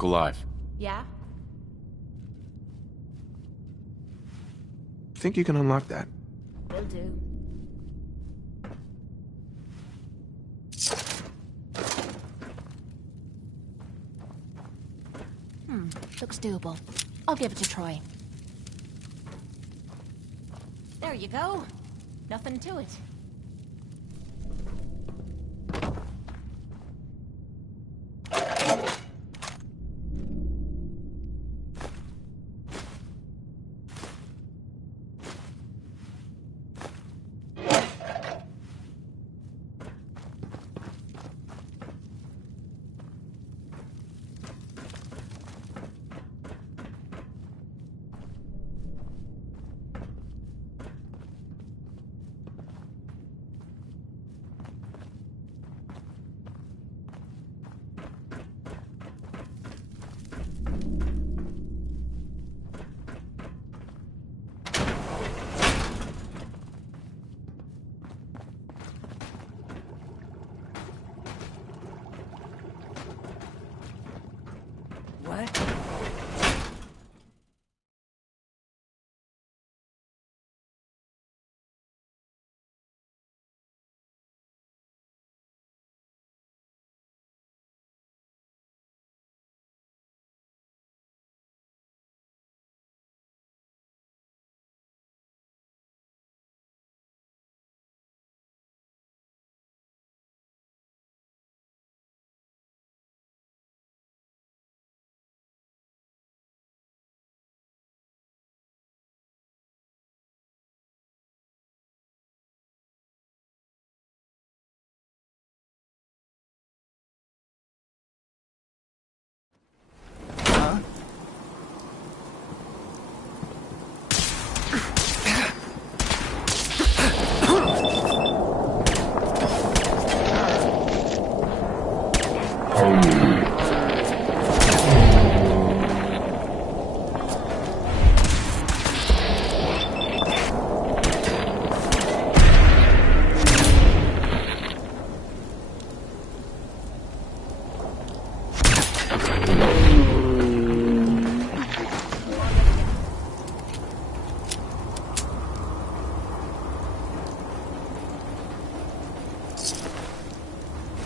look alive. Yeah? Think you can unlock that? Will do. Looks doable. I'll give it a try. There you go. Nothing to it. What?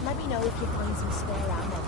Let me know if you find some spare ammo.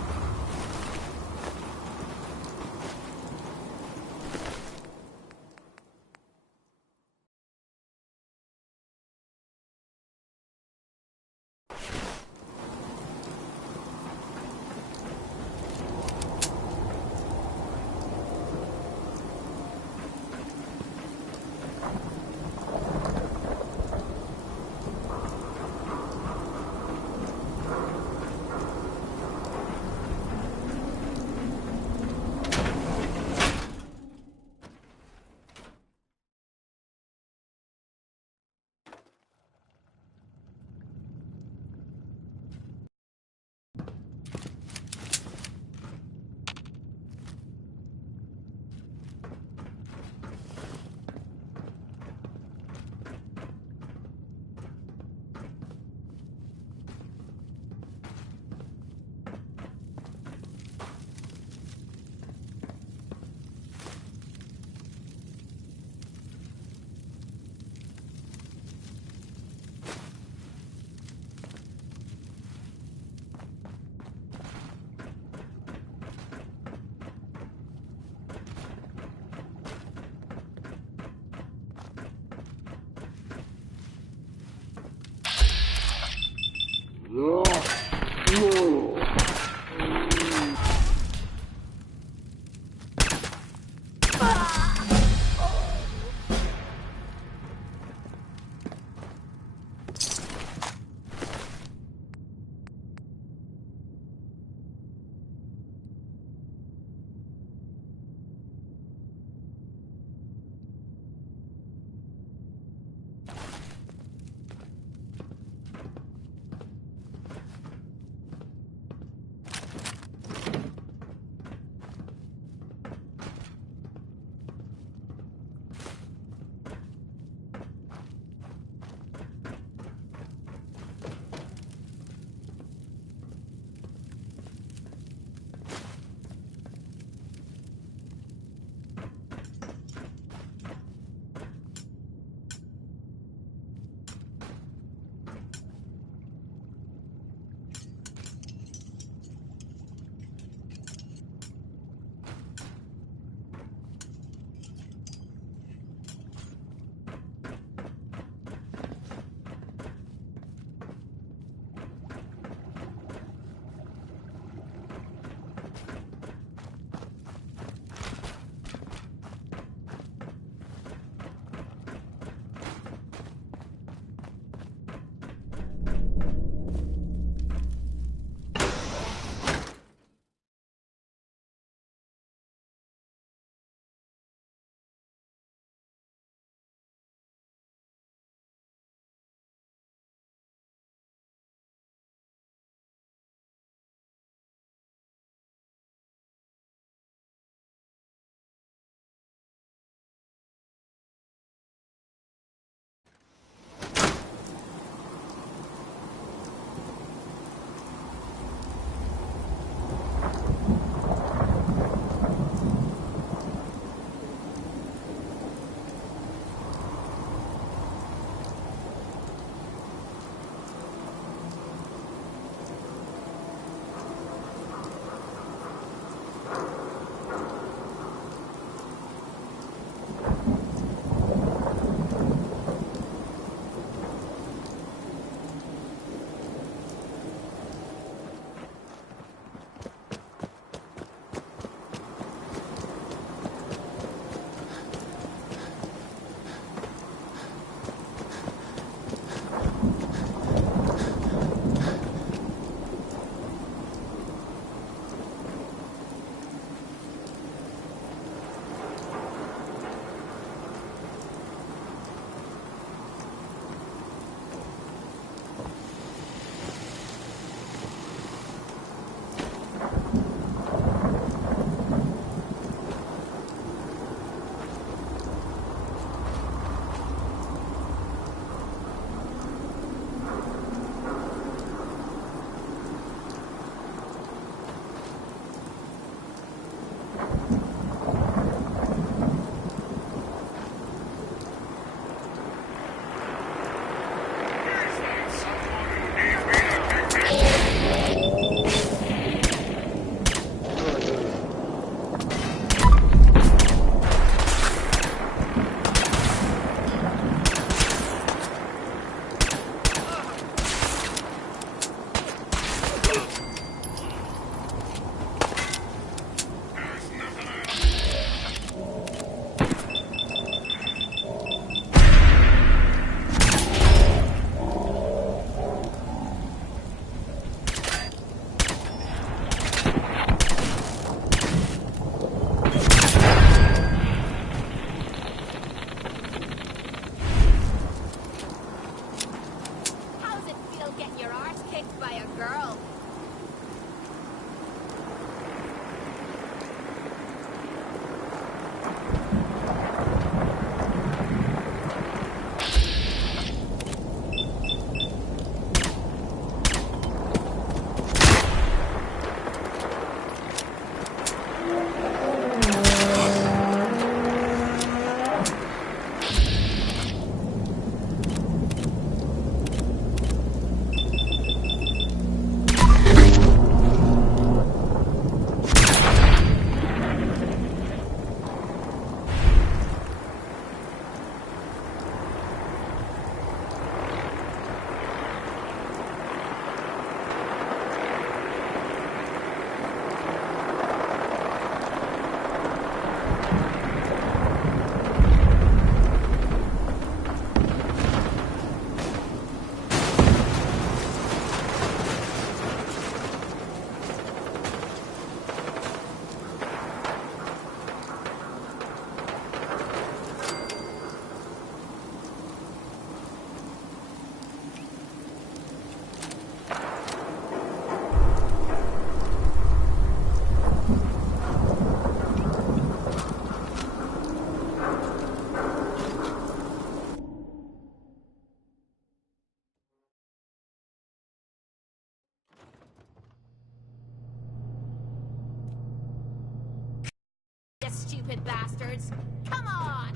you stupid bastards! Come on!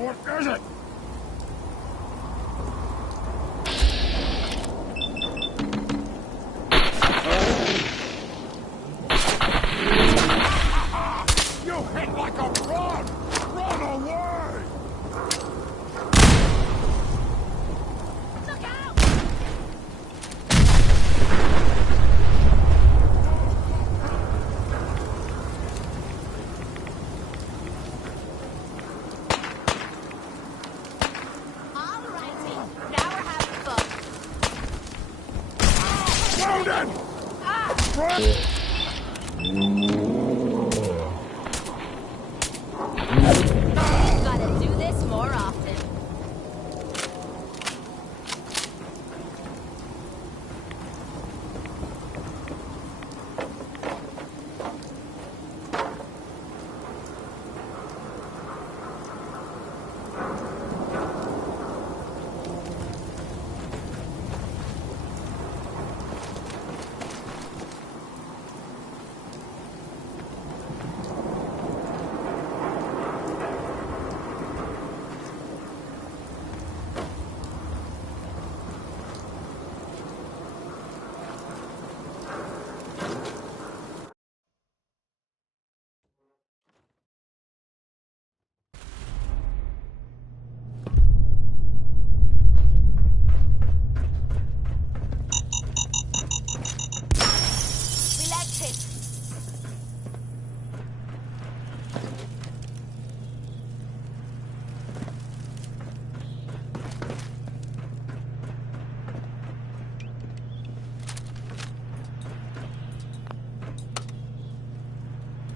What is it? You hit like a run! Run away! Look out! Alrighty, now we're having fun. Loaded! Run! Gotta do this more often.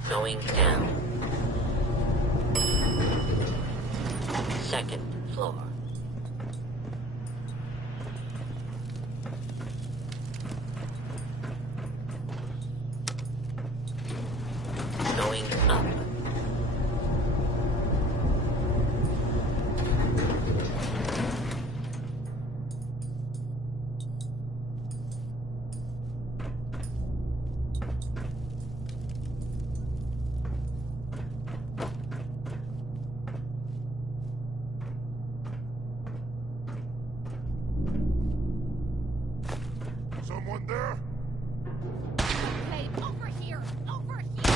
Going down. Second floor. Going up. Someone there? Hey, over here! Over here!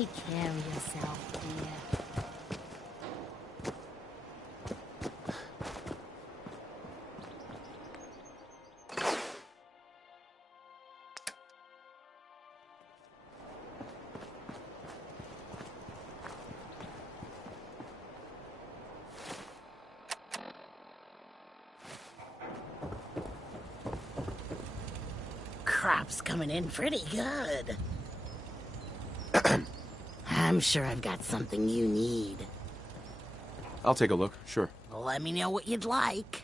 Take care of yourself, dear. Crop's coming in pretty good. I'm sure I've got something you need. I'll take a look, sure. Let me know what you'd like.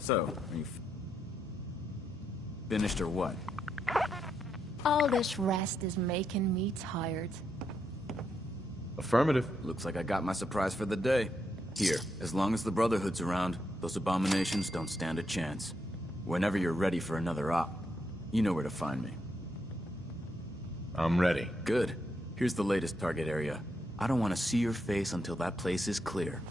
So, are you finished or what? All this rest is making me tired. Affirmative. Looks like I got my surprise for the day. Here, as long as the Brotherhood's around, those abominations don't stand a chance. Whenever you're ready for another op, you know where to find me. I'm ready. Good. Here's the latest target area. I don't want to see your face until that place is clear.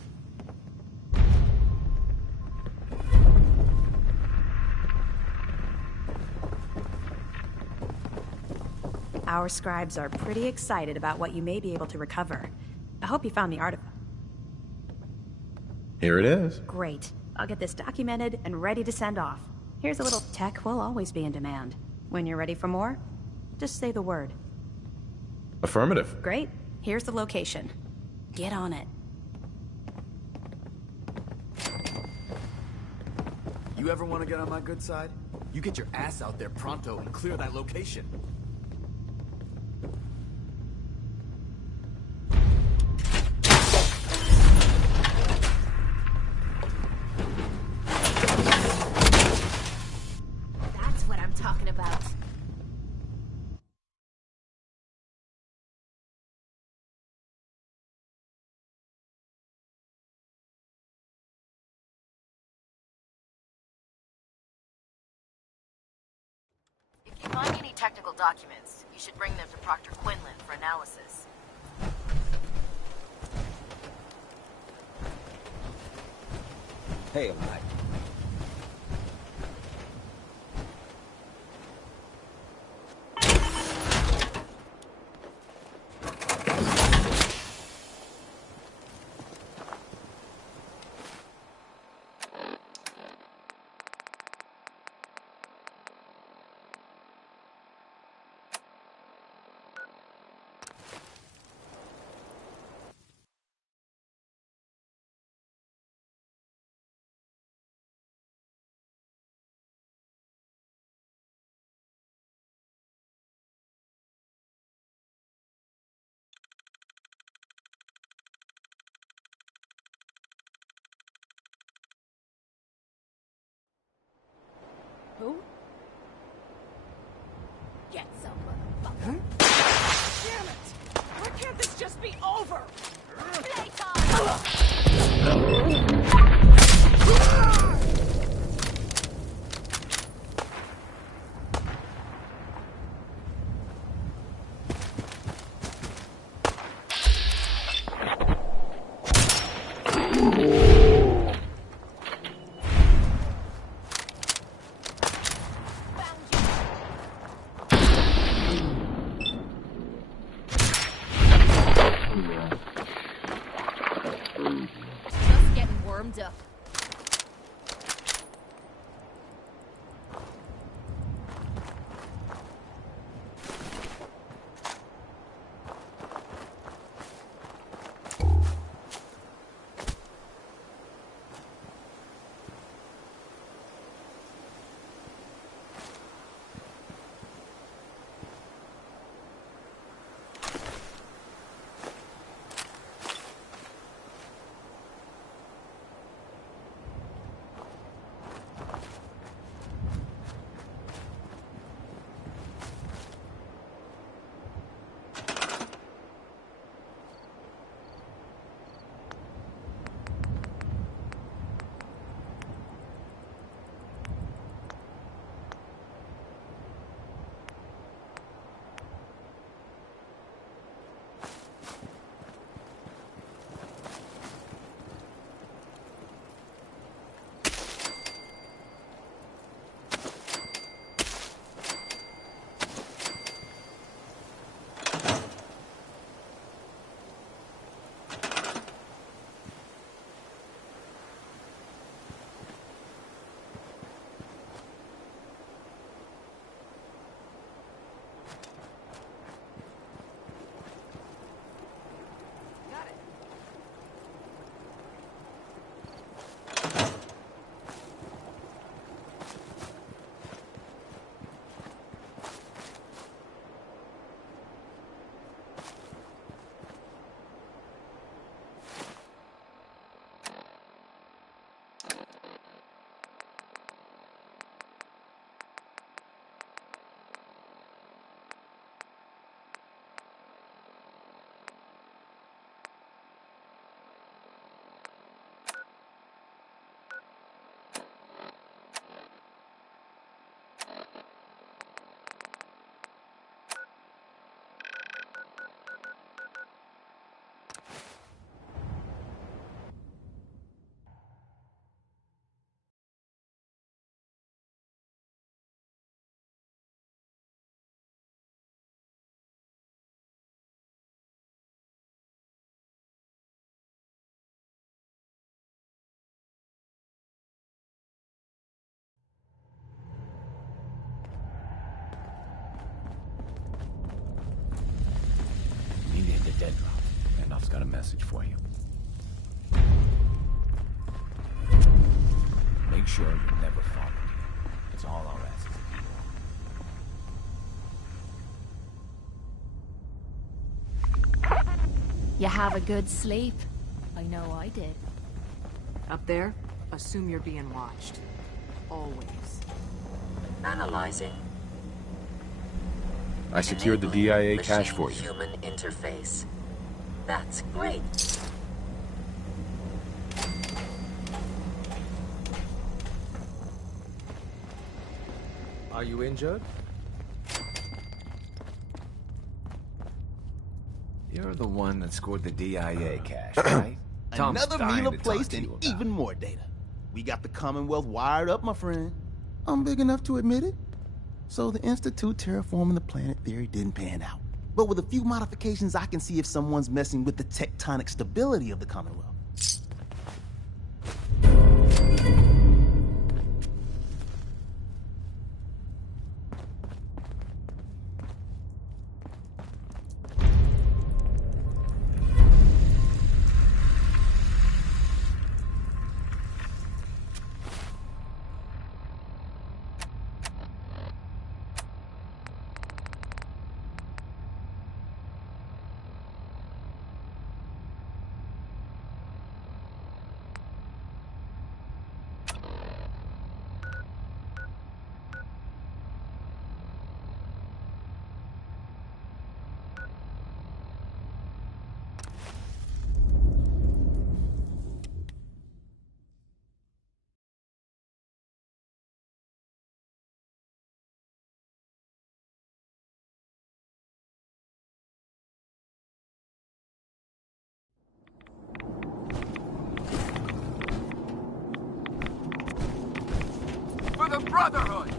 Our scribes are pretty excited about what you may be able to recover. I hope you found the artifact. Here it is. Great. I'll get this documented and ready to send off. Here's a little tech will always be in demand. When you're ready for more, just say the word. Affirmative. Great. Here's the location. Get on it. You ever want to get on my good side? You get your ass out there pronto and clear that location. That's what I'm talking about. If you find any technical documents, you should bring them to Proctor Quinlan for analysis. Hey, Mike. Who? Get some, motherfucker. Damn it! Why can't this just be over? Playtime! Just getting warmed up. dead drop. Randolph's got a message for you. Make sure you're never followed here. That's all I'll ask is a deal. You have a good sleep? I know I did. Up there, assume you're being watched. Always. Analyzing. I secured the DIA cache for you. Human interface. That's great. Are you injured? You're the one that scored the DIA cache, right? Another Mila placed and even more data. We got the Commonwealth wired up, my friend. I'm big enough to admit it. So the Institute terraforming the planet theory didn't pan out. But with a few modifications, I can see if someone's messing with the tectonic stability of the Commonwealth. For the Brotherhood!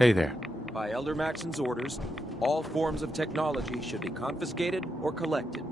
Hey there. By Elder Maxon's orders, all forms of technology should be confiscated or collected.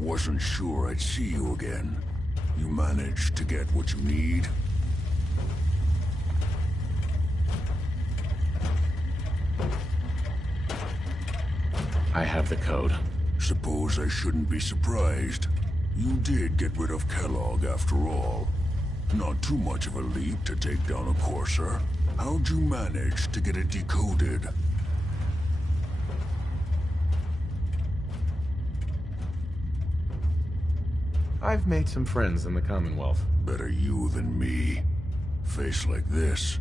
Wasn't sure I'd see you again. You managed to get what you need? I have the code. Suppose I shouldn't be surprised. You did get rid of Kellogg after all. Not too much of a leap to take down a Courser. How'd you manage to get it decoded? I've made some friends in the Commonwealth. Better you than me. Face like this,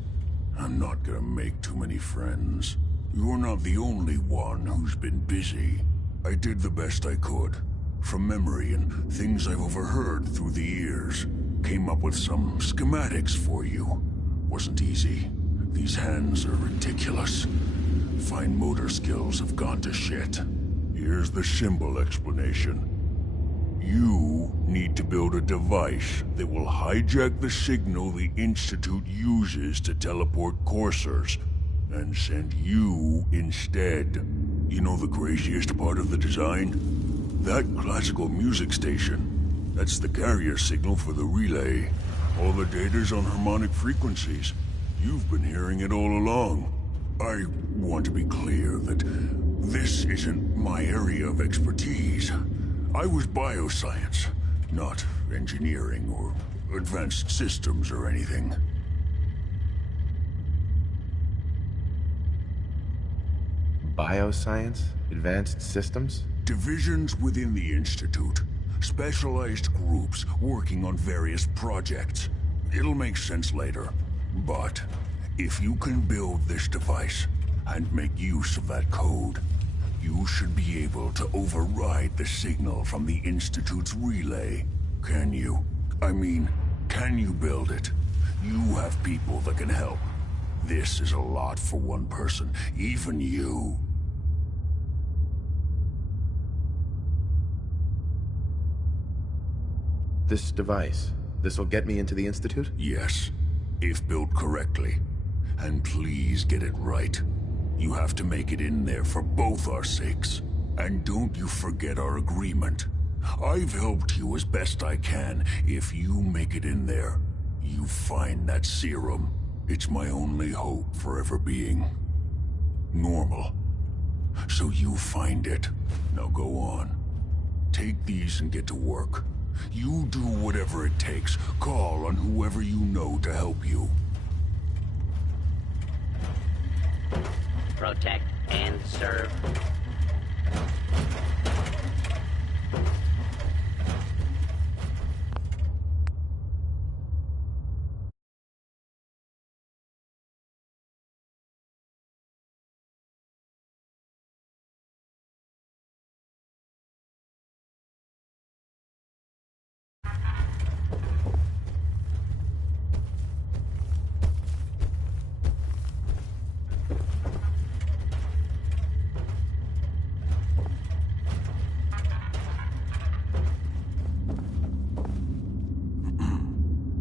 I'm not gonna make too many friends. You're not the only one who's been busy. I did the best I could. From memory and things I've overheard through the years. Came up with some schematics for you. Wasn't easy. These hands are ridiculous. Fine motor skills have gone to shit. Here's the symbol explanation. You need to build a device that will hijack the signal the Institute uses to teleport coursers, and send you instead. You know the craziest part of the design? That classical music station. That's the carrier signal for the relay. All the data's on harmonic frequencies. You've been hearing it all along. I want to be clear that this isn't my area of expertise. I was bioscience, not engineering or advanced systems, or anything. Bioscience? Advanced systems? Divisions within the Institute. Specialized groups working on various projects. It'll make sense later. But if you can build this device and make use of that code, you should be able to override the signal from the Institute's relay. Can you? I mean, can you build it? You have people that can help. This is a lot for one person, even you. This device, this'll get me into the Institute? Yes, if built correctly. And please get it right. You have to make it in there for both our sakes. And don't you forget our agreement. I've helped you as best I can. If you make it in there, you find that serum. It's my only hope for ever being normal. So you find it. Now go on. Take these and get to work. You do whatever it takes. Call on whoever you know to help you. Protect and serve.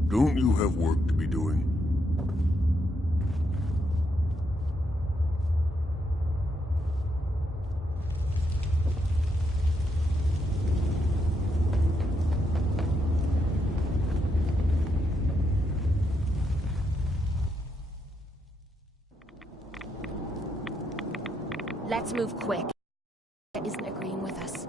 Don't you have work to be doing? Let's move quick. Isn't agreeing with us.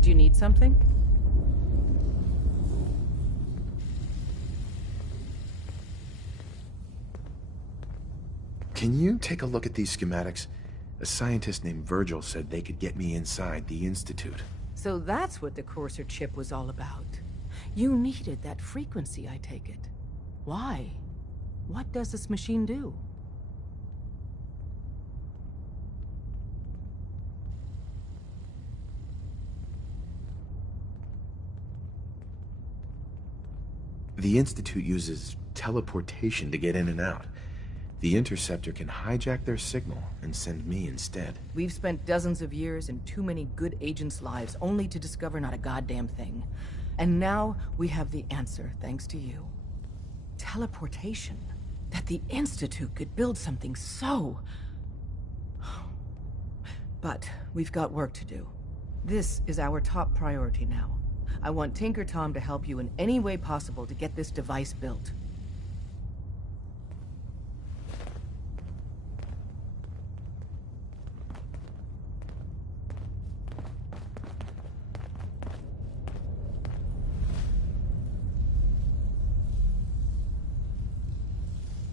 Do you need something? Can you take a look at these schematics? A scientist named Virgil said they could get me inside the Institute. So that's what the Courser chip was all about. You needed that frequency, I take it. Why? What does this machine do? The Institute uses teleportation to get in and out. The Interceptor can hijack their signal and send me instead. We've spent dozens of years and too many good agents' lives only to discover not a goddamn thing. And now we have the answer, thanks to you. Teleportation. That the Institute could build something so... But we've got work to do. This is our top priority now. I want Tinker Tom to help you in any way possible to get this device built.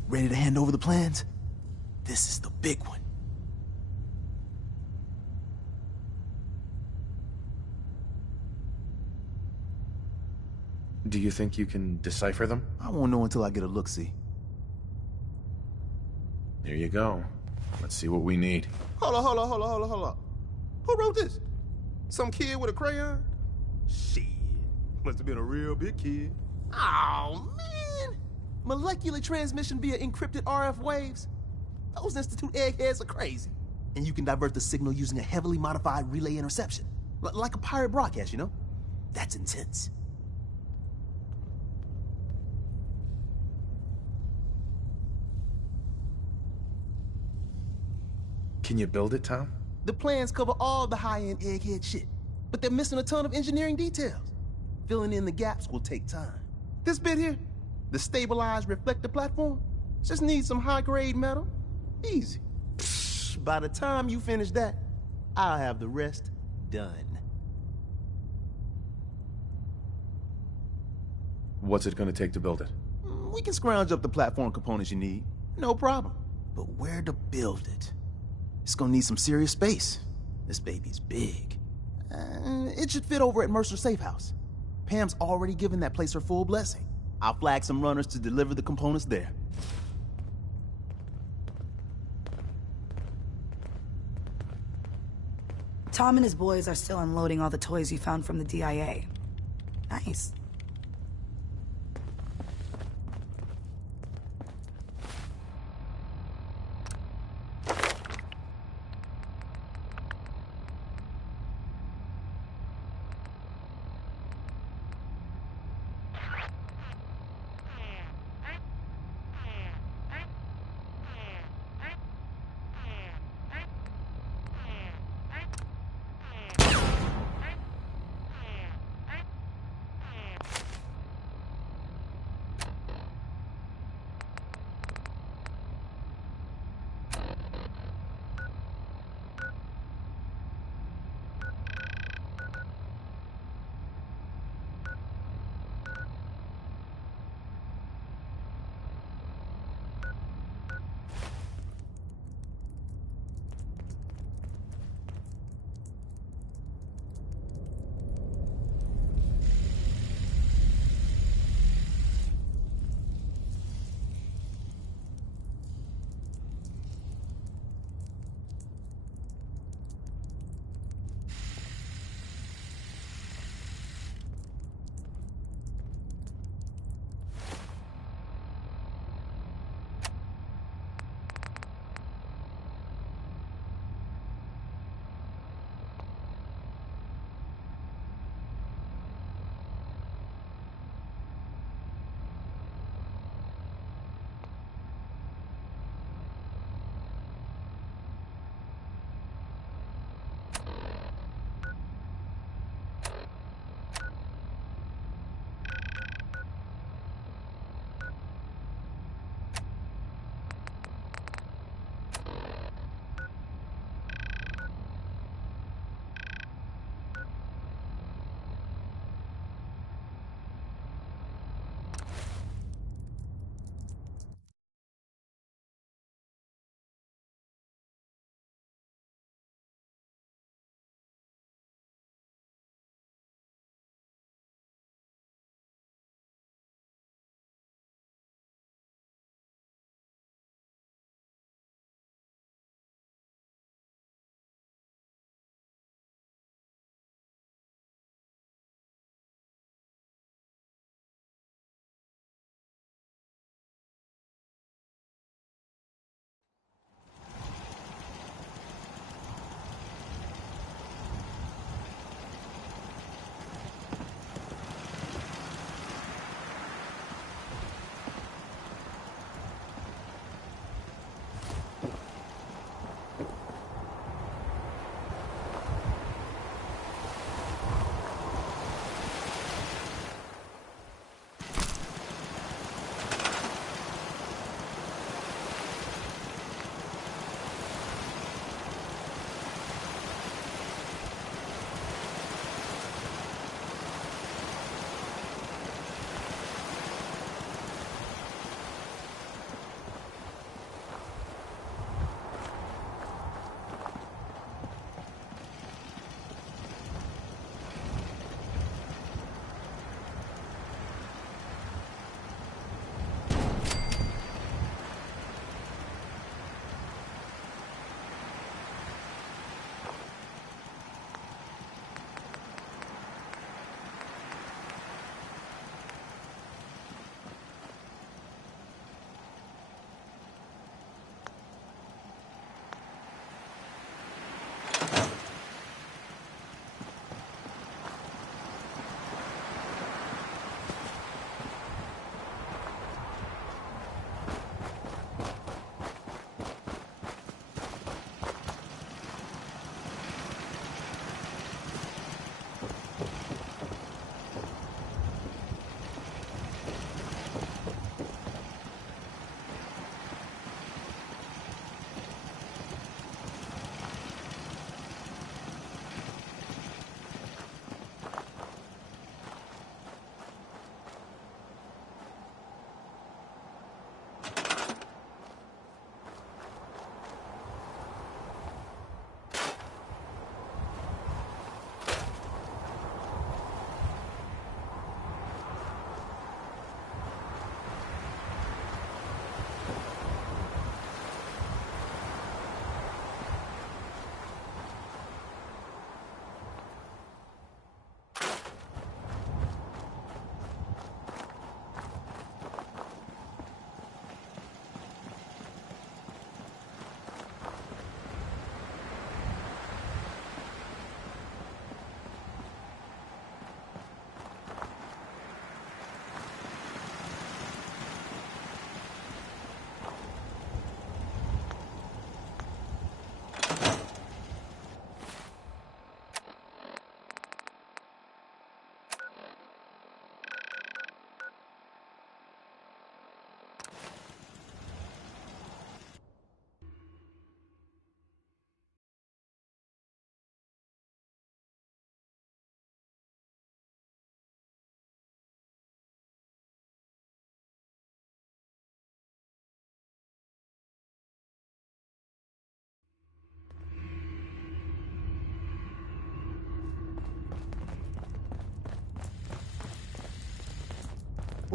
Ready to hand over the plans? This is the big one. Do you think you can decipher them? I won't know until I get a look-see. There you go. Let's see what we need. Hold on. Who wrote this? Some kid with a crayon? Shit. Must have been a real big kid. Oh, man! Molecular transmission via encrypted RF waves? Those Institute eggheads are crazy. And you can divert the signal using a heavily modified relay interception. Like a pirate broadcast, you know? That's intense. Can you build it, Tom? The plans cover all the high-end egghead shit, but they're missing a ton of engineering details. Filling in the gaps will take time. This bit here, the stabilized reflector platform, just needs some high-grade metal. Easy. Psh, by the time you finish that, I'll have the rest done. What's it going to take to build it? We can scrounge up the platform components you need. No problem. But where to build it? It's gonna need some serious space. This baby's big. It should fit over at Mercer's safe house. Pam's already given that place her full blessing. I'll flag some runners to deliver the components there. Tom and his boys are still unloading all the toys you found from the DIA. Nice.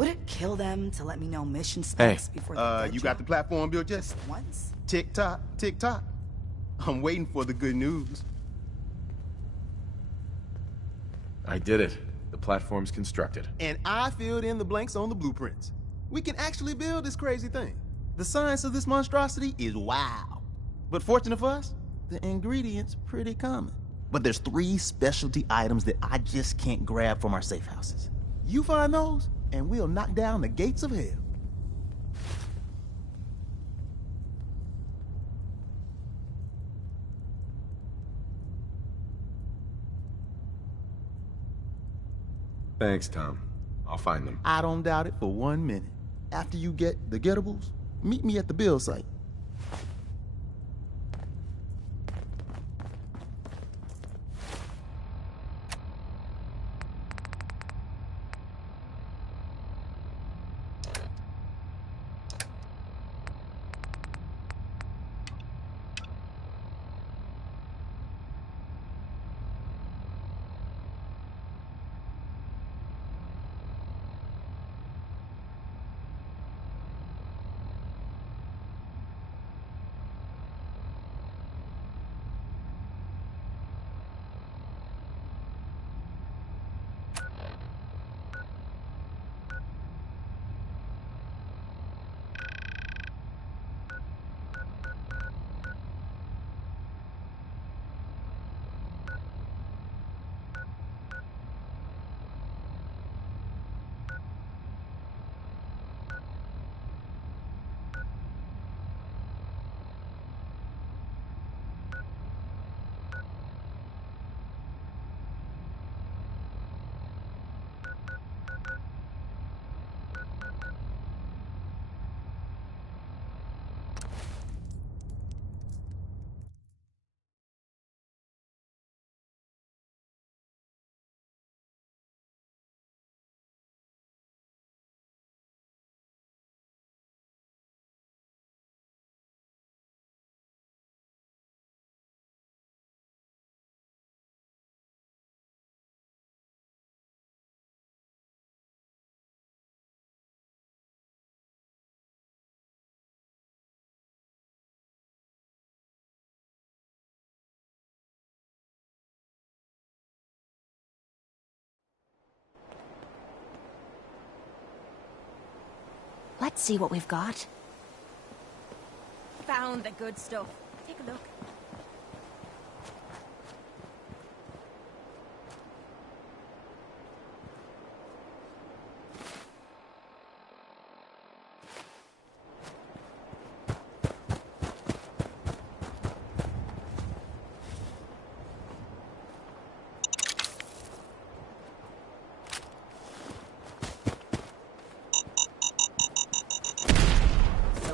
Would it kill them to let me know mission specs before they you got the platform built yet? Just once? Tick tock, tick tock. I'm waiting for the good news. I did it. The platform's constructed. And I filled in the blanks on the blueprints. We can actually build this crazy thing. The science of this monstrosity is wow. But fortunate for us, the ingredients pretty common. But there's 3 specialty items that I just can't grab from our safe houses. You find those, and we'll knock down the gates of hell. Thanks, Tom. I'll find them. I don't doubt it for 1 minute. After you get the getables, meet me at the build site. Let's see what we've got. Found the good stuff. Take a look.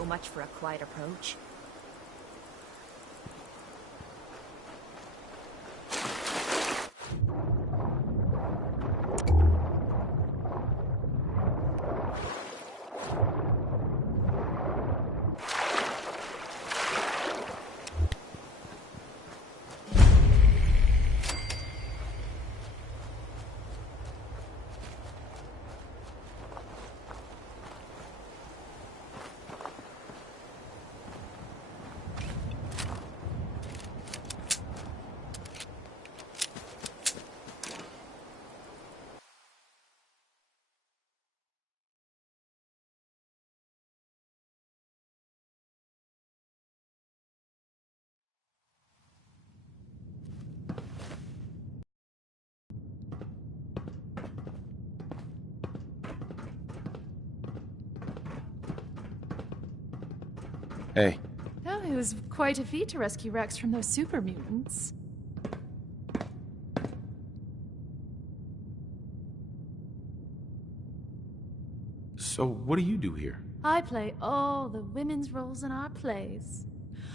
Much for a quiet approach. Hey. Oh, it was quite a feat to rescue Rex from those super mutants. So what do you do here? I play all the women's roles in our plays.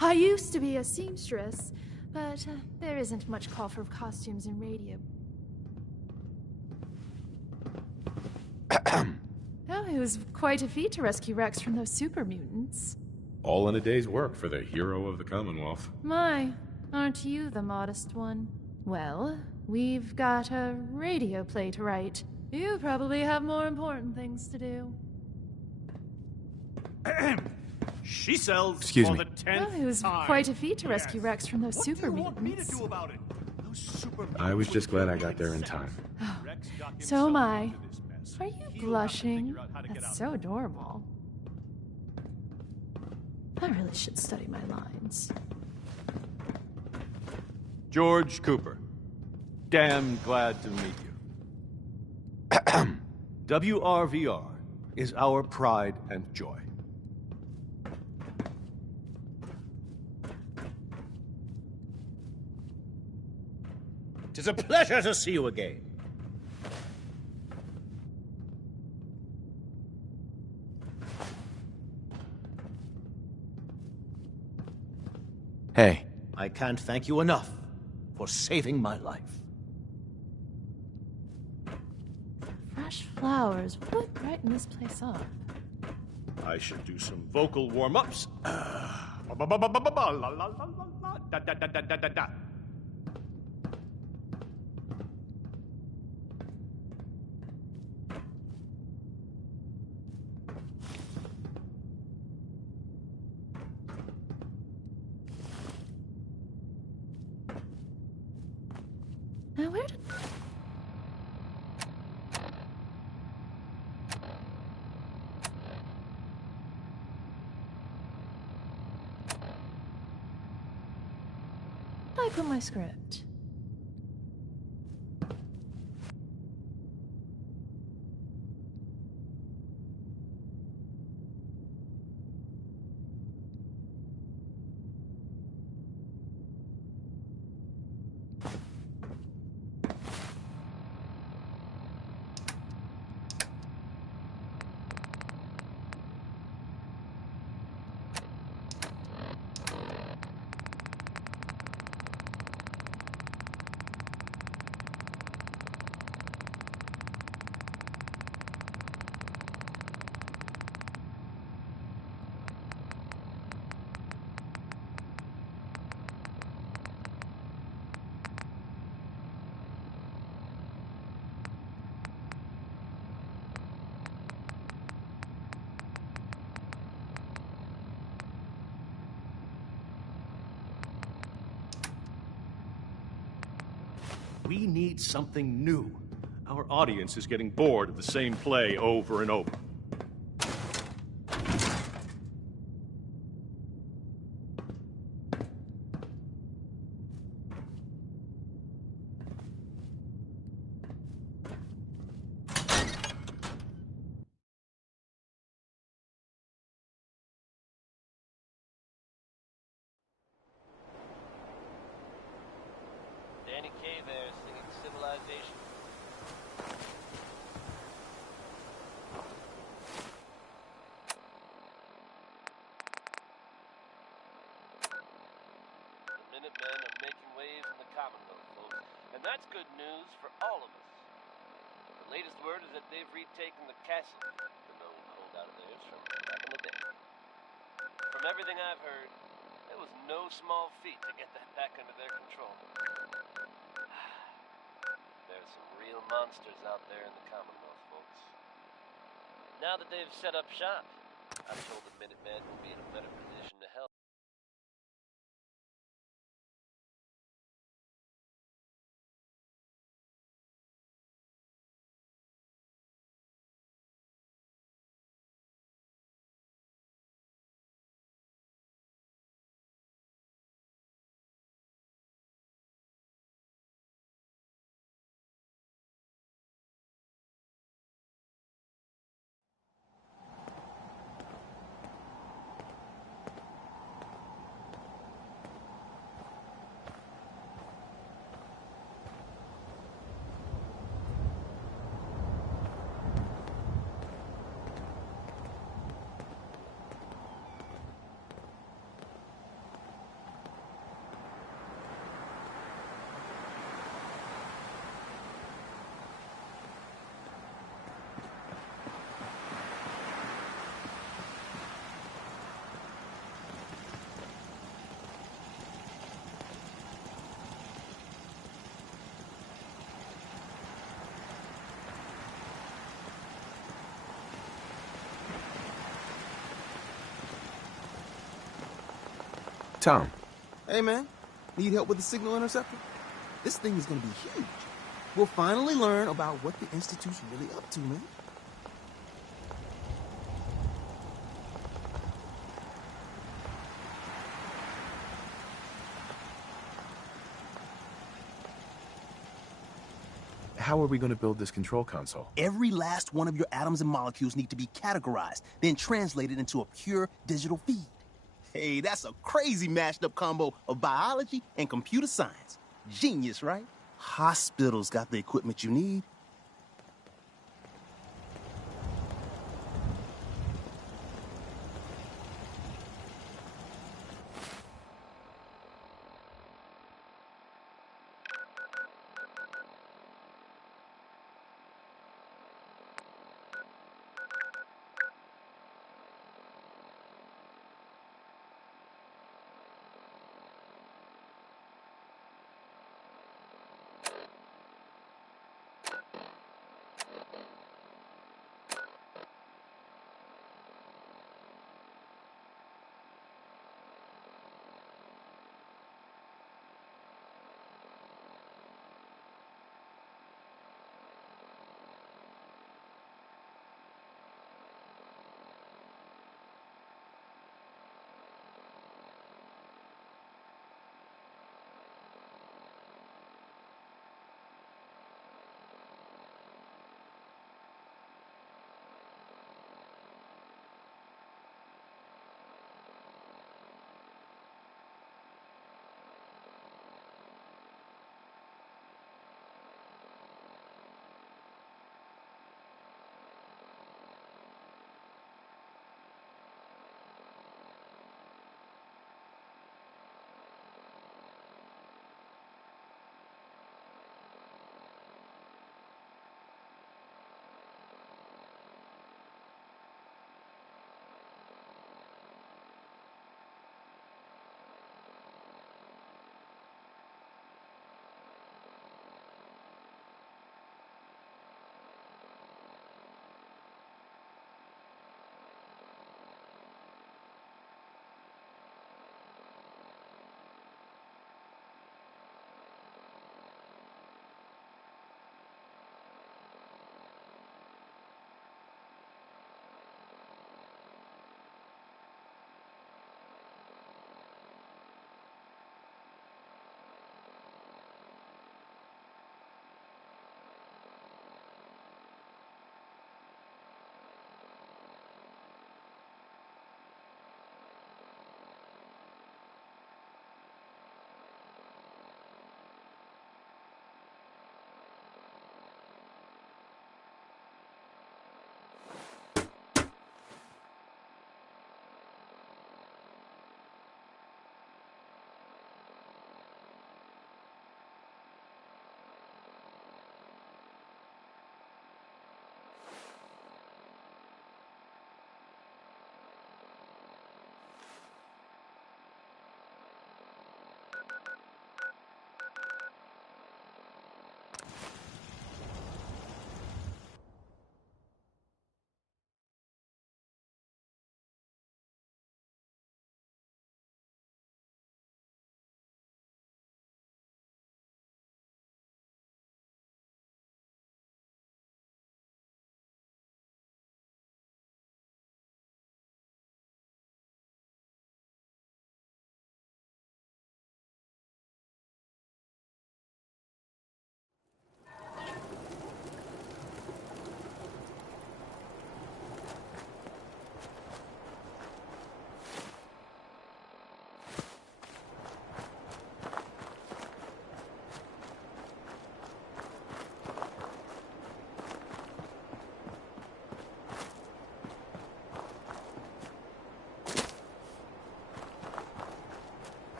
I used to be a seamstress, but there isn't much call for costumes in radio. Oh, it was quite a feat to rescue Rex from those super mutants. All in a day's work for the hero of the Commonwealth. My, aren't you the modest one? Well, we've got a radio play to write. You probably have more important things to do. She sells Excuse for me. the 10th Well, it was time. quite a feat to rescue Rex from those What super do you want me to mutants. do about it? Those super I was mutants just would glad I kill got there in seconds. time. Rex got So am himself I. into this mess. Are you He'll blushing? have to figure out how to get That's out. so adorable. I really should study my lines. George Cooper. Damn glad to meet you. WRVR is our pride and joy. Tis a pleasure to see you again. Hey. I can't thank you enough for saving my life. Fresh flowers. What brighten this place up? I should do some vocal warm-ups. Now where did... I put my script? We need something new. Our audience is getting bored of the same play over and over. Danny Kaye there singing Civilization. The Minutemen are making waves in the Commonwealth, folks, and that's good news for all of us. The latest word is that they've retaken the castle, the known holdout of theirs from back in the day. From everything I've heard, it was no small feat to get that back under their control. There's some real monsters out there in the Commonwealth, folks. Now that they've set up shop, I'm told the Minutemen will be in a better position to help. Tom. Hey, man. Need help with the signal interceptor? This thing is gonna be huge. We'll finally learn about what the Institute's really up to, man. How are we going to build this control console? Every last one of your atoms and molecules need to be categorized, then translated into a pure digital feed. Hey, that's a crazy mashed up combo of biology and computer science. Genius, right? Hospitals got the equipment you need.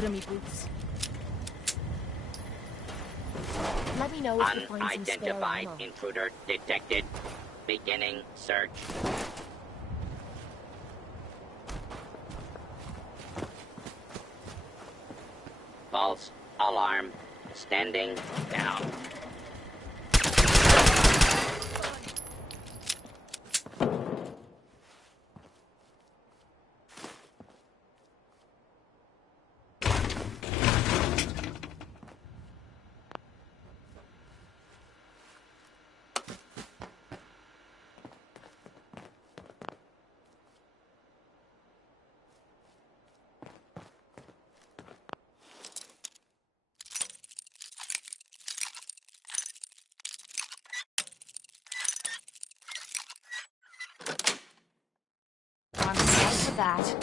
blood on me boots. Let me know if you find some spare Unidentified ammo. intruder detected. Beginning search. False alarm. Standing down. I'm sorry for that.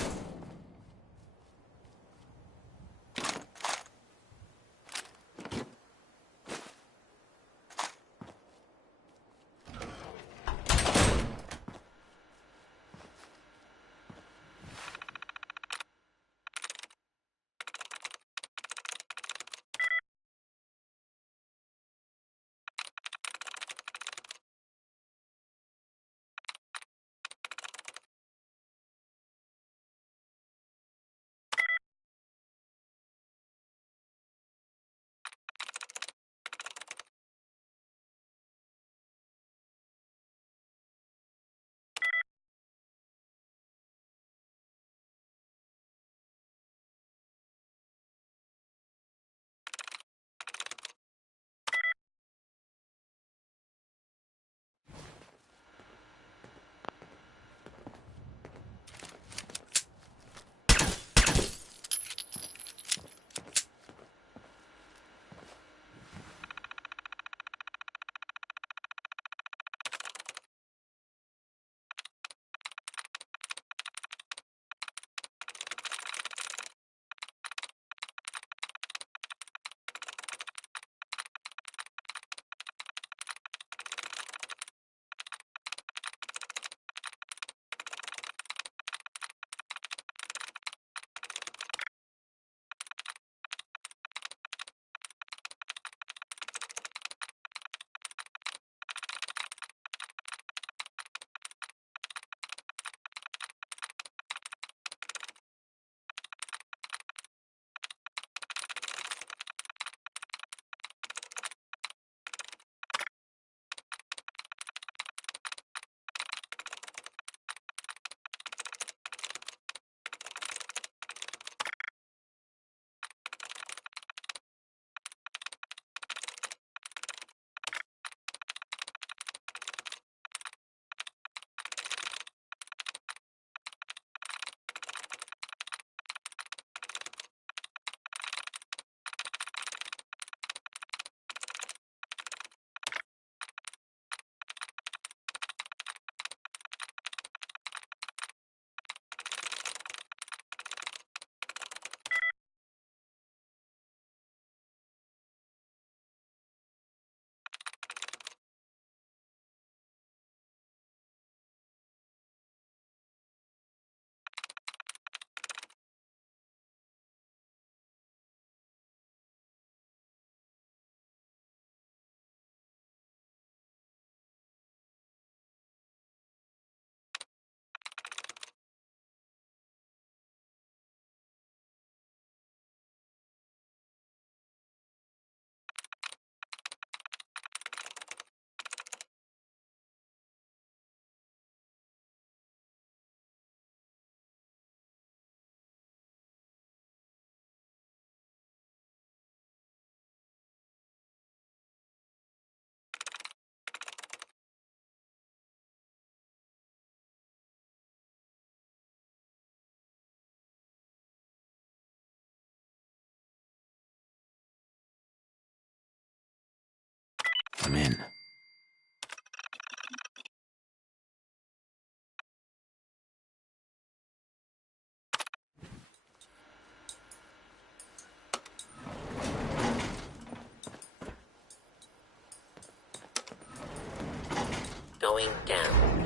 I'm in. Going down.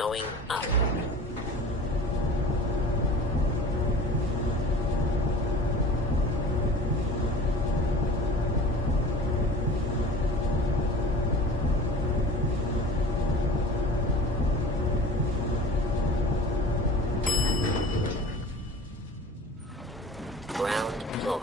Going up. Ground floor.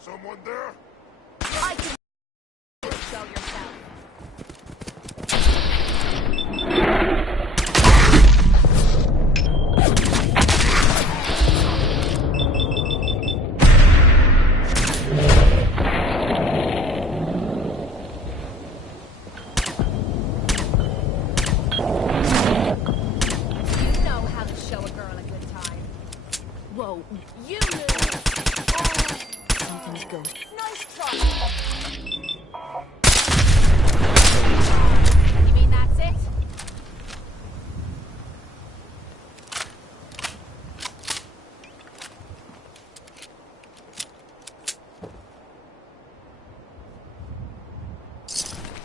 Someone there? I can show yourself. You know how to show a girl a good time. Whoa, you knew. Something's going. Nice try. You mean that's it?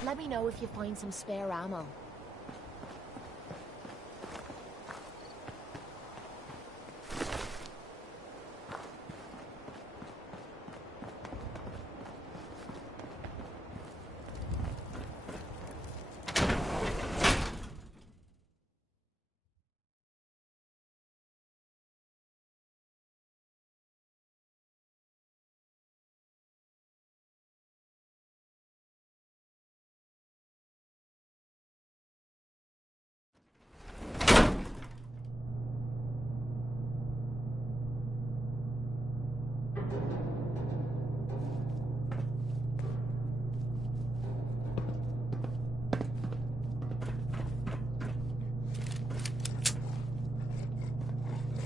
Let me know if you find some spare ammo.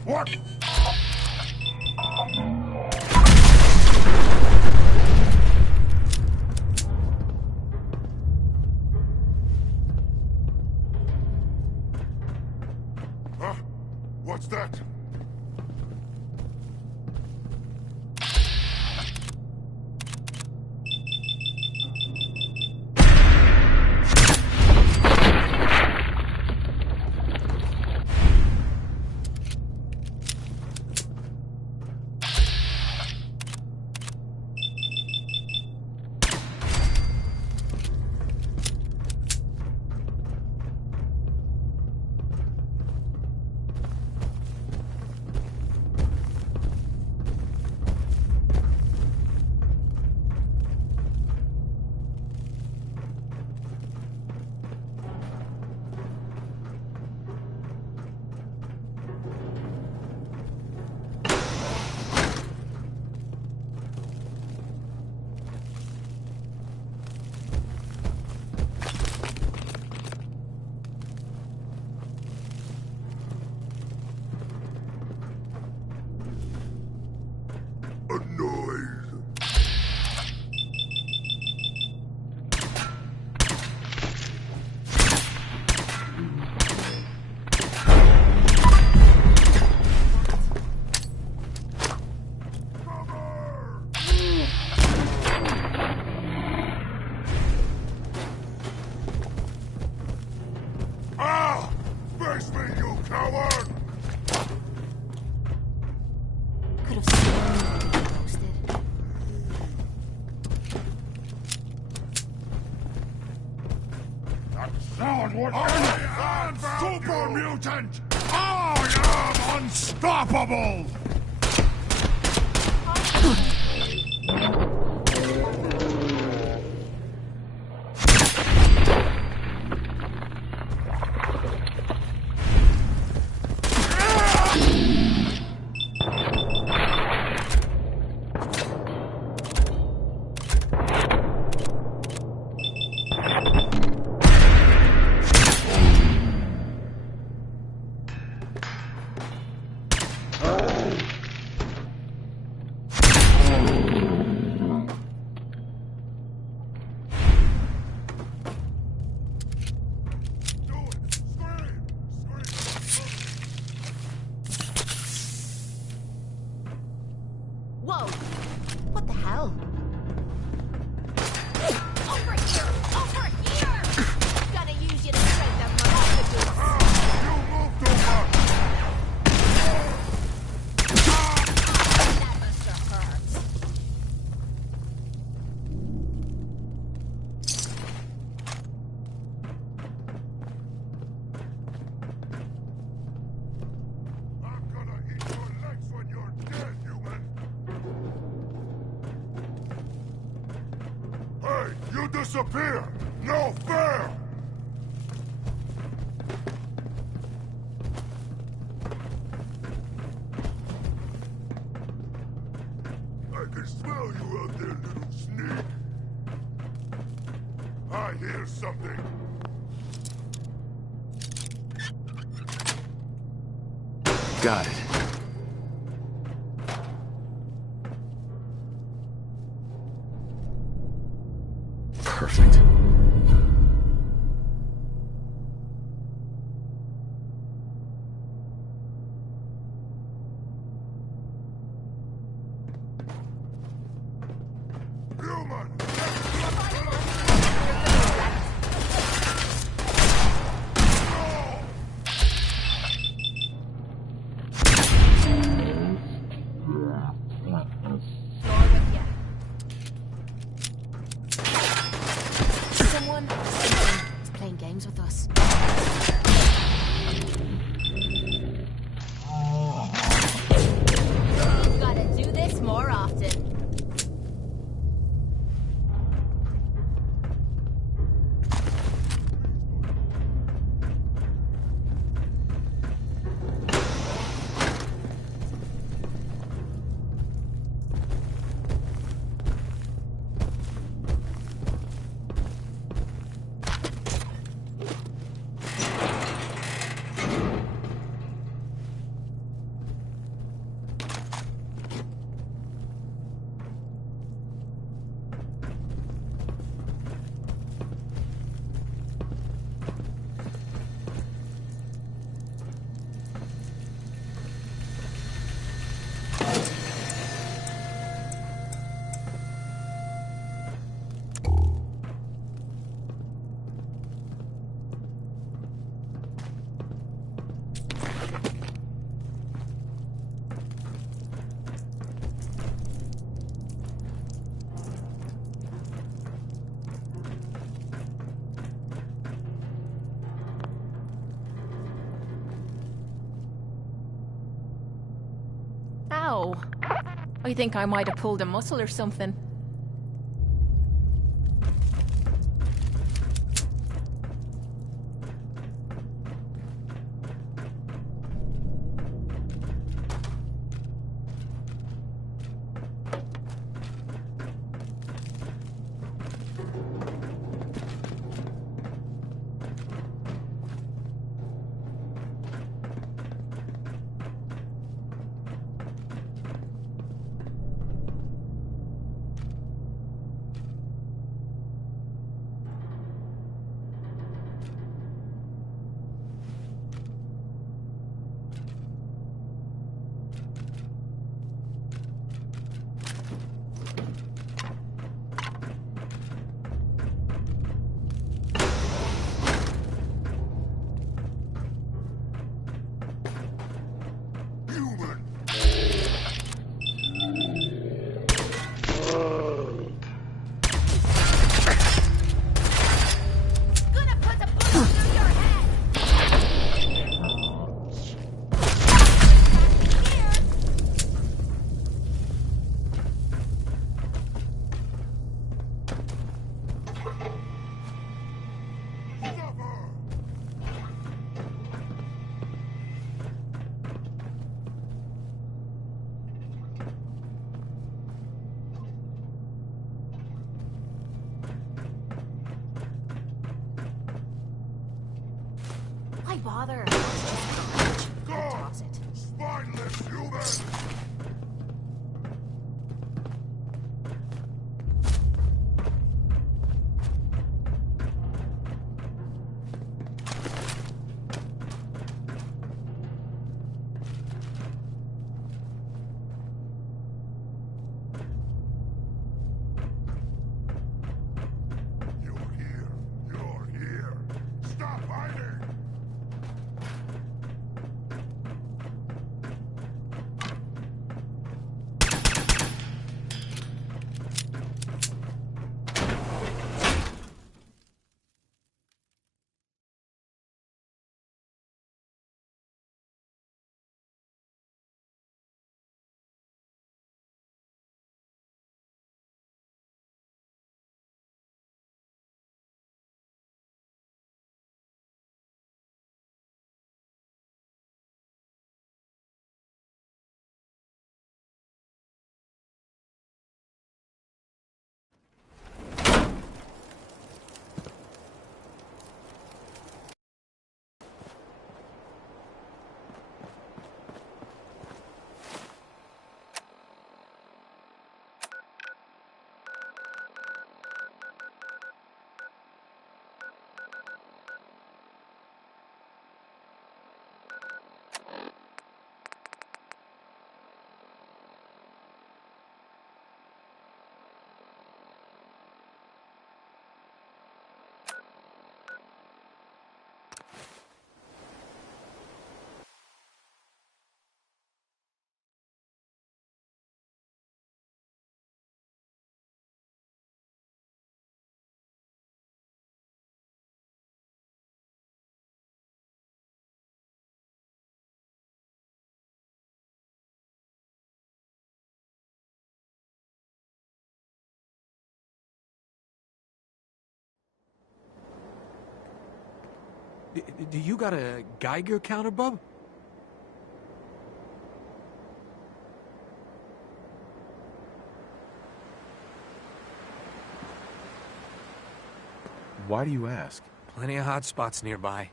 What? Huh? What's that? Face me, you coward! Could have sworn you were posted. Sound what I am super mutant! I am unstoppable! Whoa! What the hell? Over here! Over here! Gotta use you to straighten up my offices. You move too much! That must have hurt. I'm gonna eat your legs when you're dead, human! Hey, you disappear! No fair! I can smell you out there, little sneak! I hear something! Got it. Perfect. Human! Someone is playing games with us. We've gotta do this more often. Ow. I think I might have pulled a muscle or something. Why bother? Just toss it. Spineless human! Do you got a Geiger counter, bub? Why do you ask? Plenty of hot spots nearby.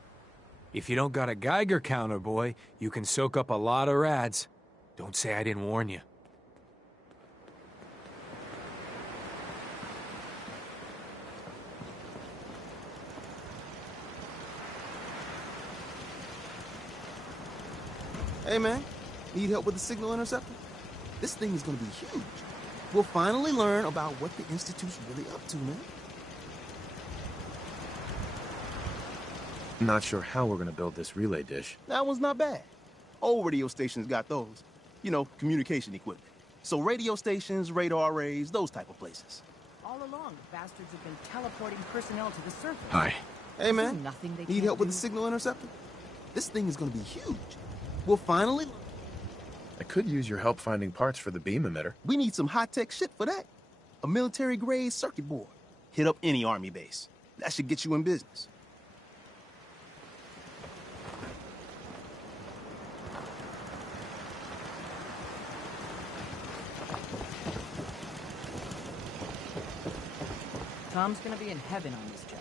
If you don't got a Geiger counter, boy, you can soak up a lot of rads. Don't say I didn't warn you. Hey, man. Need help with the signal interceptor? This thing is gonna be huge. We'll finally learn about what the Institute's really up to, man. Not sure how we're gonna build this relay dish. That one's not bad. Old radio stations got those. You know, communication equipment. So radio stations, radar arrays, those type of places. All along, the bastards have been teleporting personnel to the surface. Hi. Hey, man. Nothing they Need can't help with do? the signal interceptor? This thing is gonna be huge. We'll finally... I could use your help finding parts for the beam emitter. We need some high-tech shit for that. A military-grade circuit board. Hit up any army base. That should get you in business. Tom's gonna be in heaven on this job.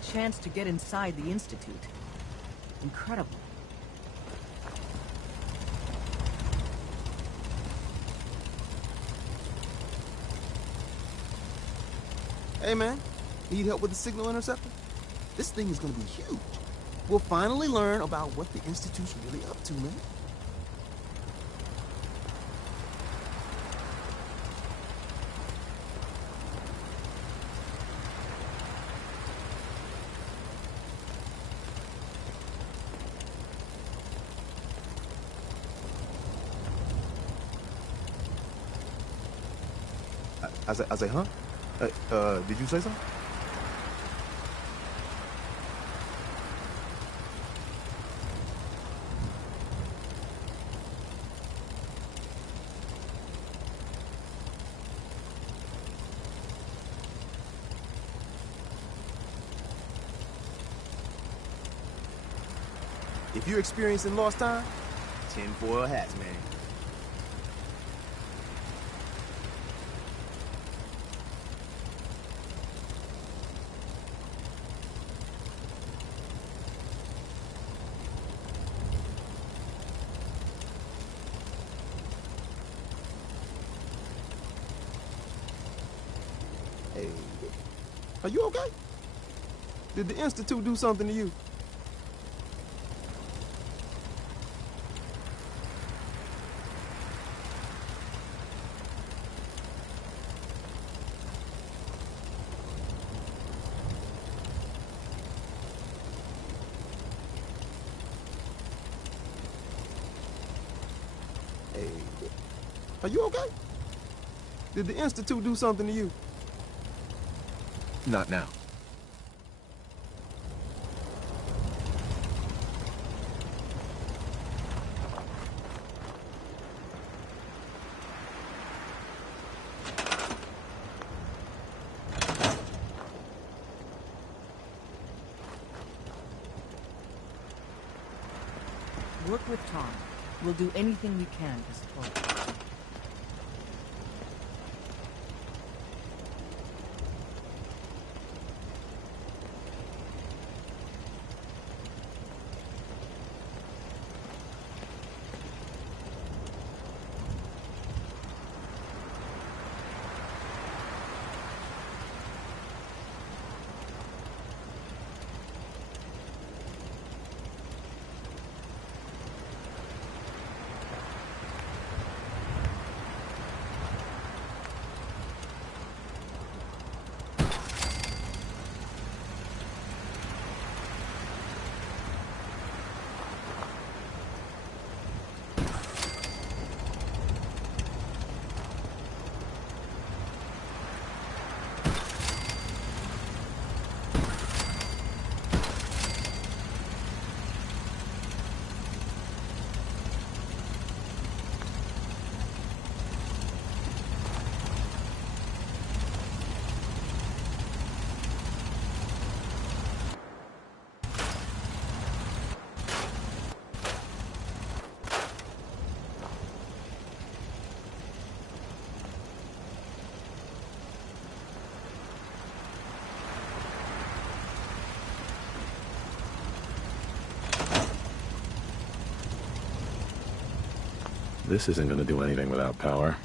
chance to get inside the Institute. Incredible. Hey, man. Need help with the signal interceptor? This thing is gonna be huge. We'll finally learn about what the Institute's really up to, man. I say, huh? Did you say something? If you're experiencing lost time, tinfoil hats, man. Hey, are you okay? Did the Institute do something to you? Hey, are you okay? Did the Institute do something to you? Not now. Work with Tom. We'll do anything we can to support you. This isn't going to do anything without power.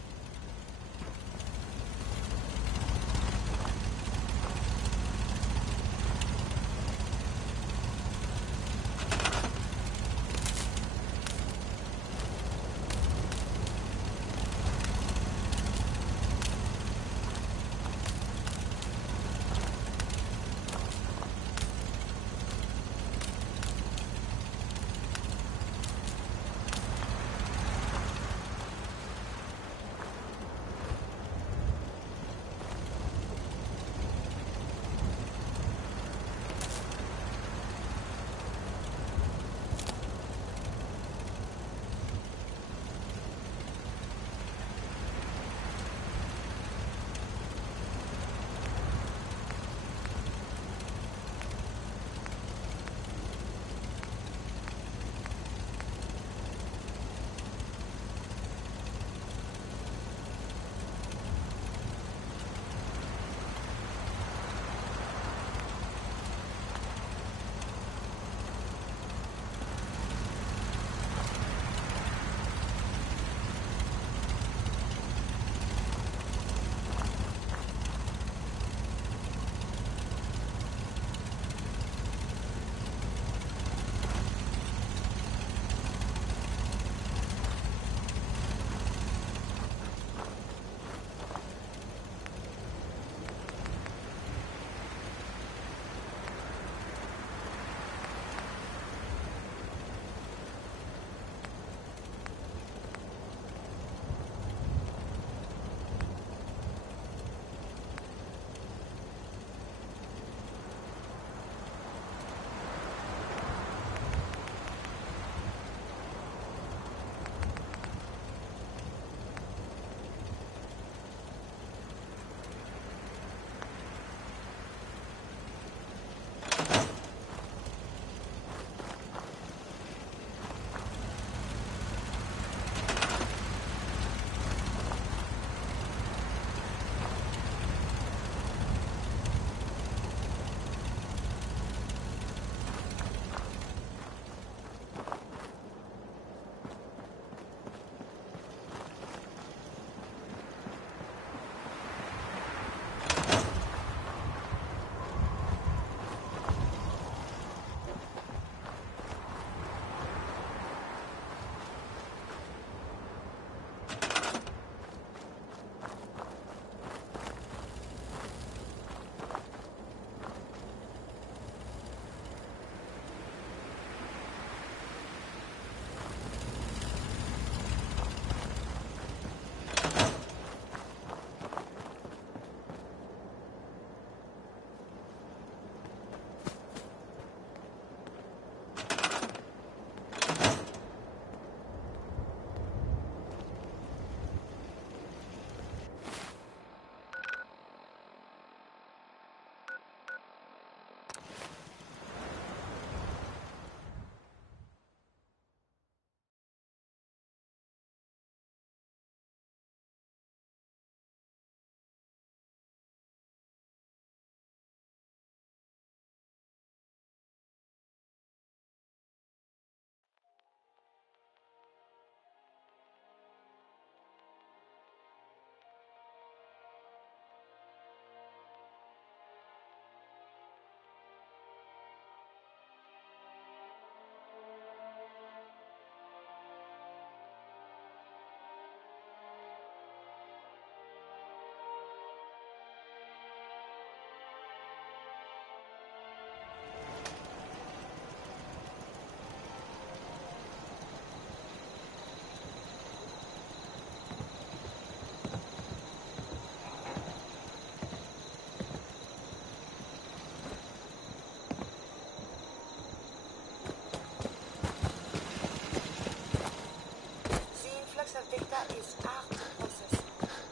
That is art to process.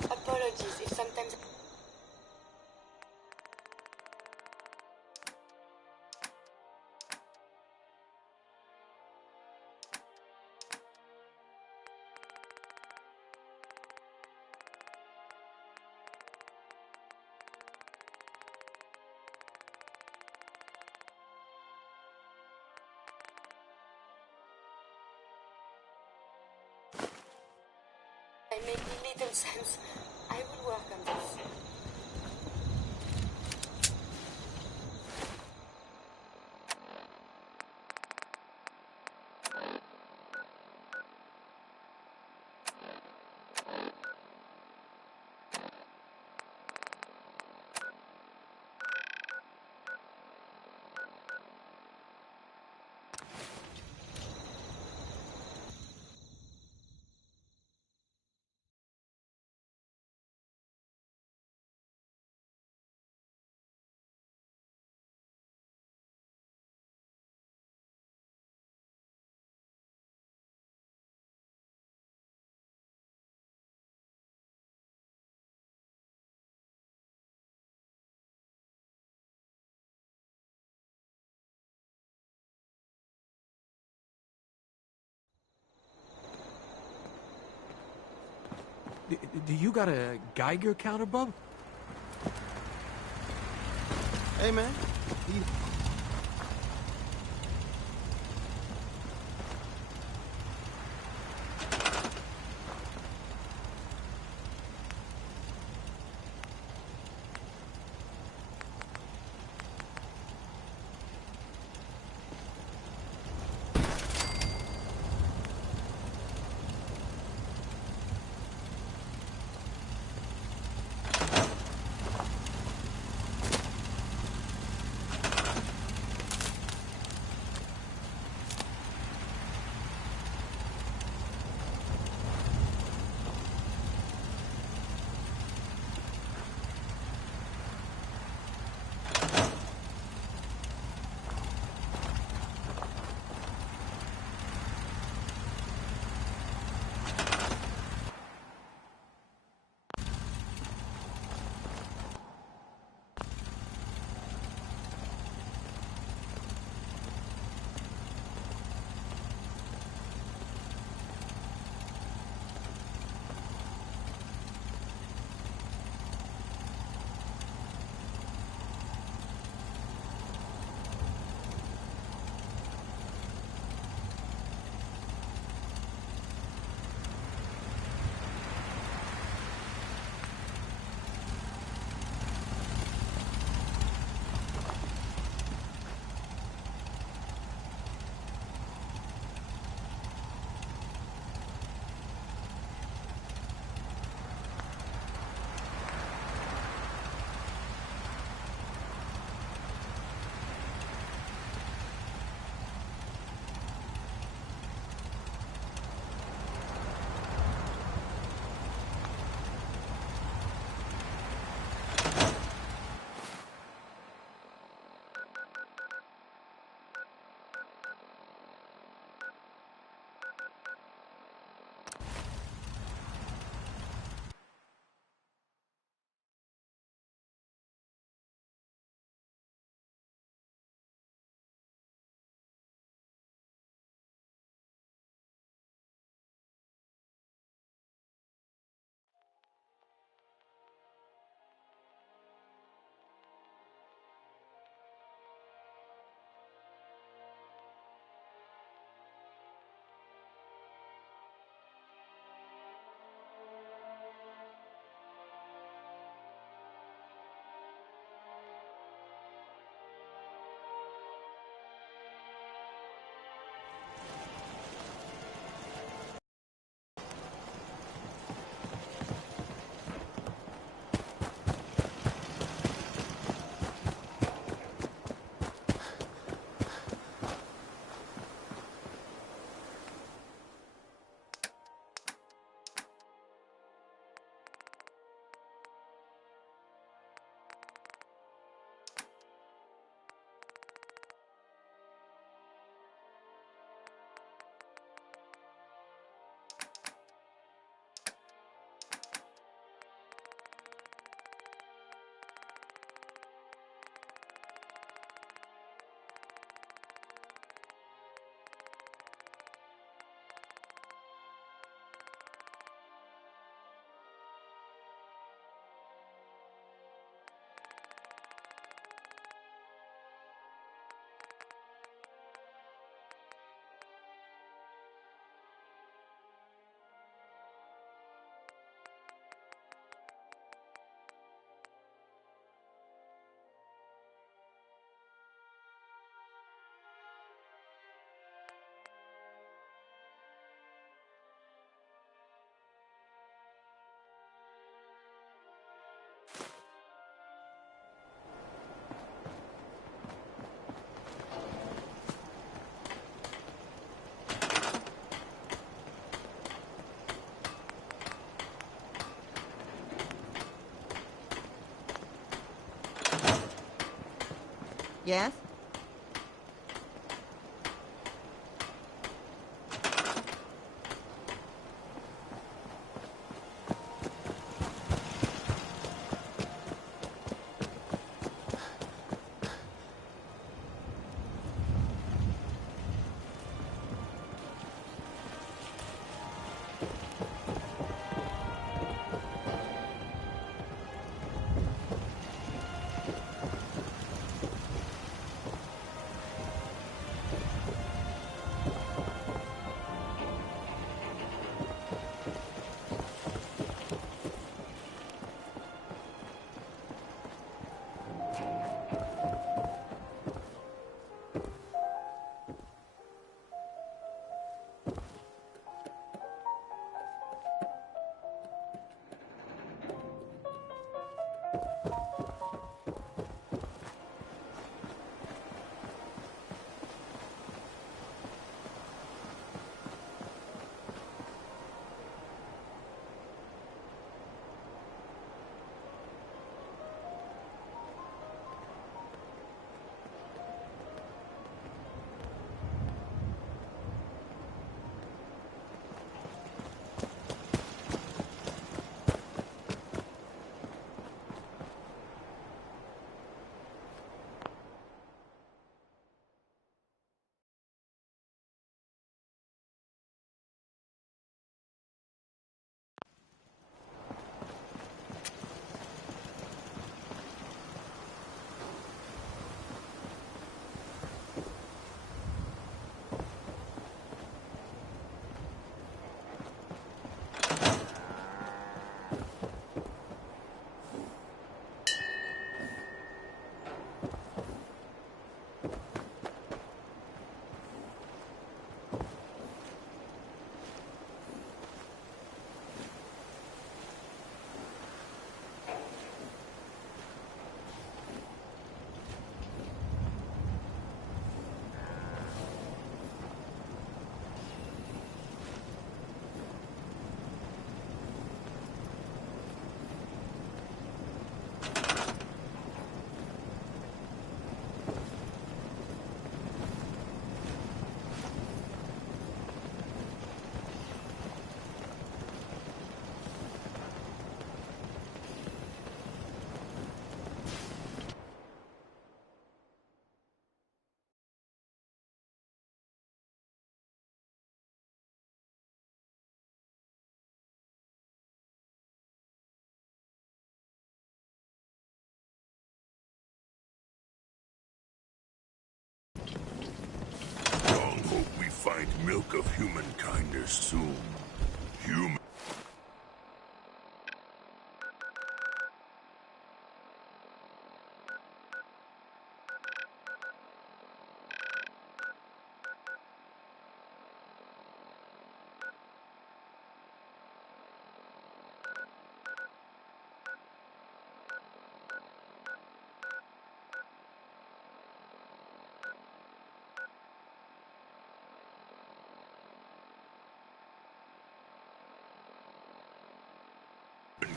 Apologies if sometimes... I make little sense. I will work on this. Do you got a Geiger counter, bub? Hey, man. Yes? Hope we find milk of human kindness soon. Human.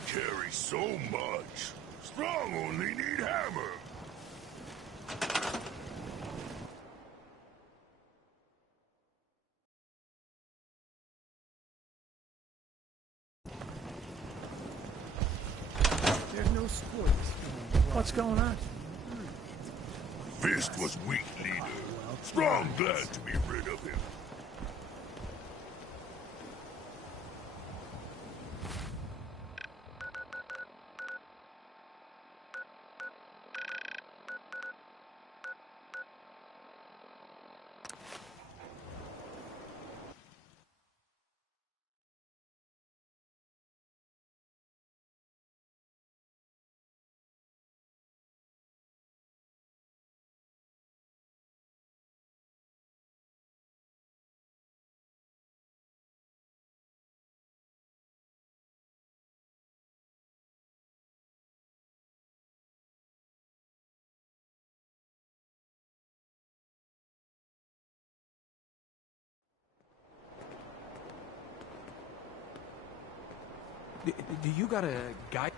Carry so much. Strong only need hammer. There's no sports. What's going on? Fist was weak leader. Strong glad to be rid of him. Do you got a guy?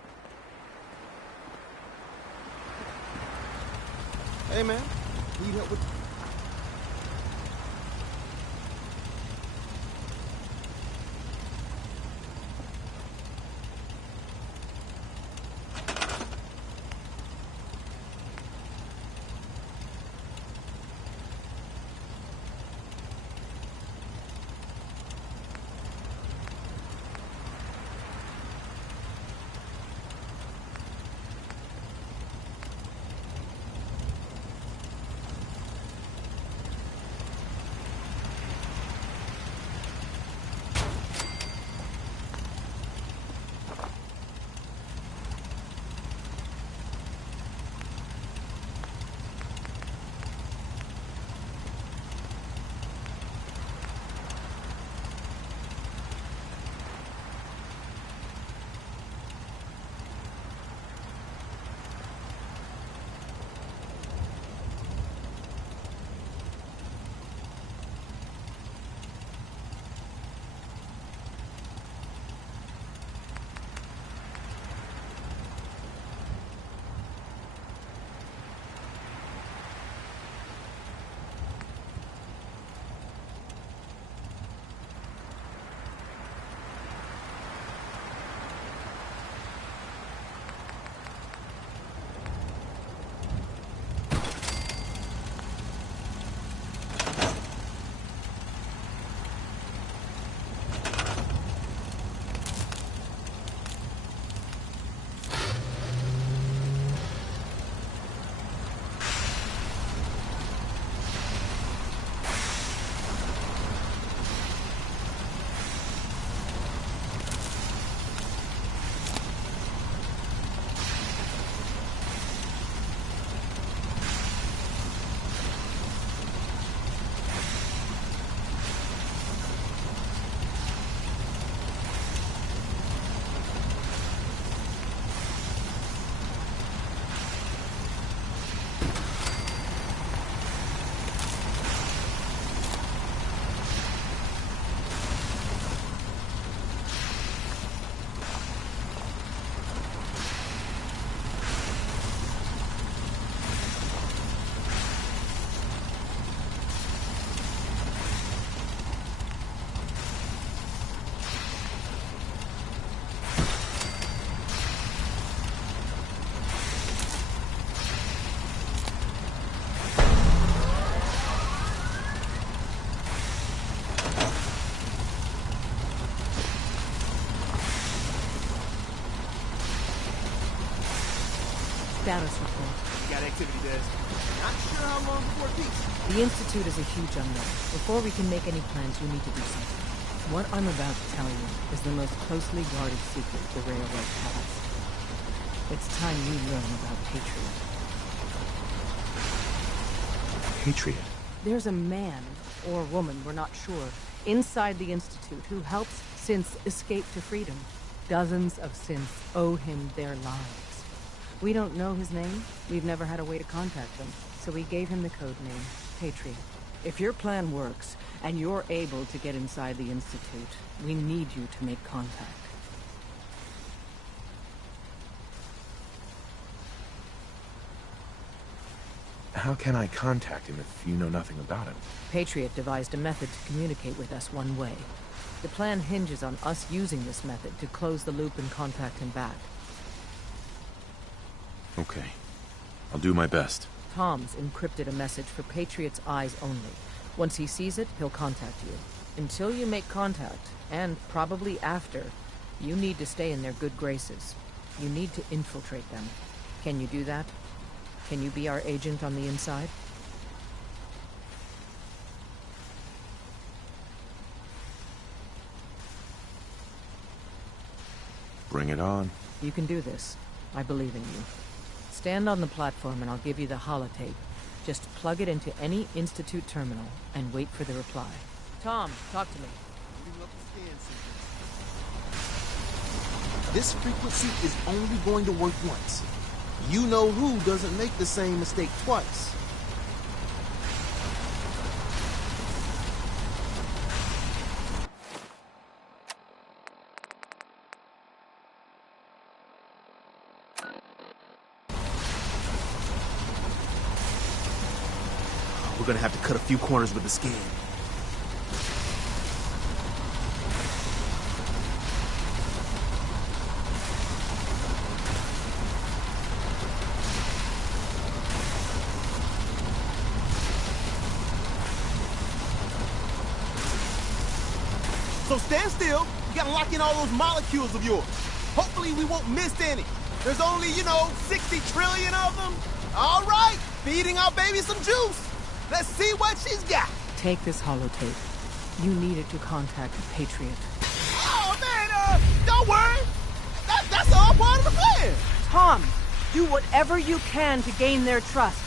Hey, man. Need help with... Status report. Got activity, Des. Not sure how long before peace. The Institute is a huge unknown. Before we can make any plans, you need to do something. What I'm about to tell you is the most closely guarded secret the Railroad has. It's time you learn about Patriot. Patriot? There's a man, or woman, we're not sure, inside the Institute who helps synths escape to freedom. Dozens of synths owe him their lives. We don't know his name. We've never had a way to contact him, so we gave him the code name, Patriot. If your plan works, and you're able to get inside the Institute, we need you to make contact. How can I contact him if you know nothing about him? Patriot devised a method to communicate with us one way. The plan hinges on us using this method to close the loop and contact him back. Okay. I'll do my best. Tom's encrypted a message for Patriot's eyes only. Once he sees it, he'll contact you. Until you make contact, and probably after, you need to stay in their good graces. You need to infiltrate them. Can you do that? Can you be our agent on the inside? Bring it on. You can do this. I believe in you. Stand on the platform and I'll give you the holotape. Just plug it into any Institute terminal and wait for the reply. Tom, talk to me. This frequency is only going to work once. You know who doesn't make the same mistake twice. gonna have to cut a few corners with the scan. So stand still. You gotta lock in all those molecules of yours. Hopefully we won't miss any. There's only, 60 trillion of them. All right, feeding our baby some juice. Let's see what she's got. Take this holotape. You need it to contact the Patriot. Oh, man, don't worry. That's all part of the plan. Tom, do whatever you can to gain their trust.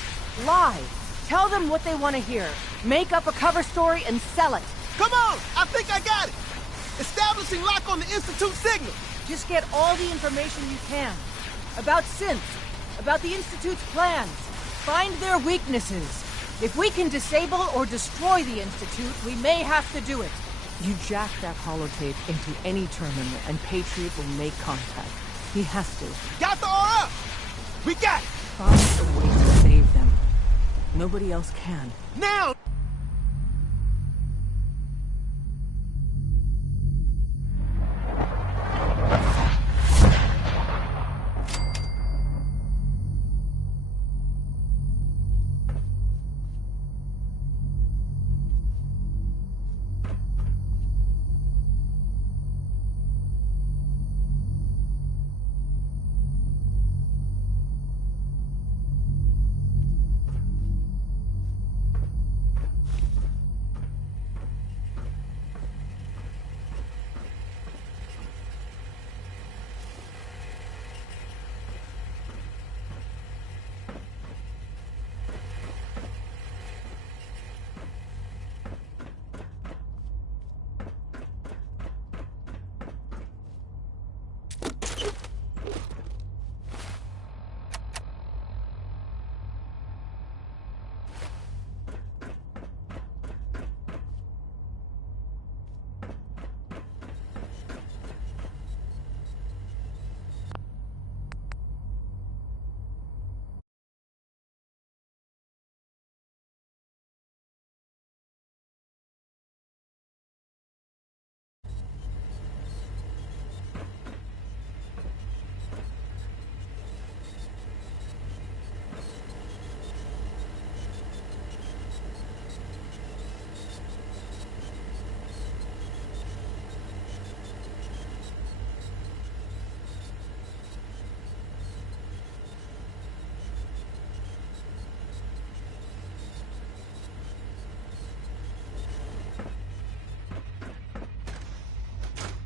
Lie. Tell them what they want to hear. Make up a cover story and sell it. Come on, I think I got it. Establishing lock on the Institute signal. Just get all the information you can. About synths, about the Institute's plans. Find their weaknesses. If we can disable or destroy the Institute, we may have to do it. You jack that holotape into any terminal and Patriot will make contact. He has to. Got the RF! We got it! Find a way to save them. Nobody else can. Now!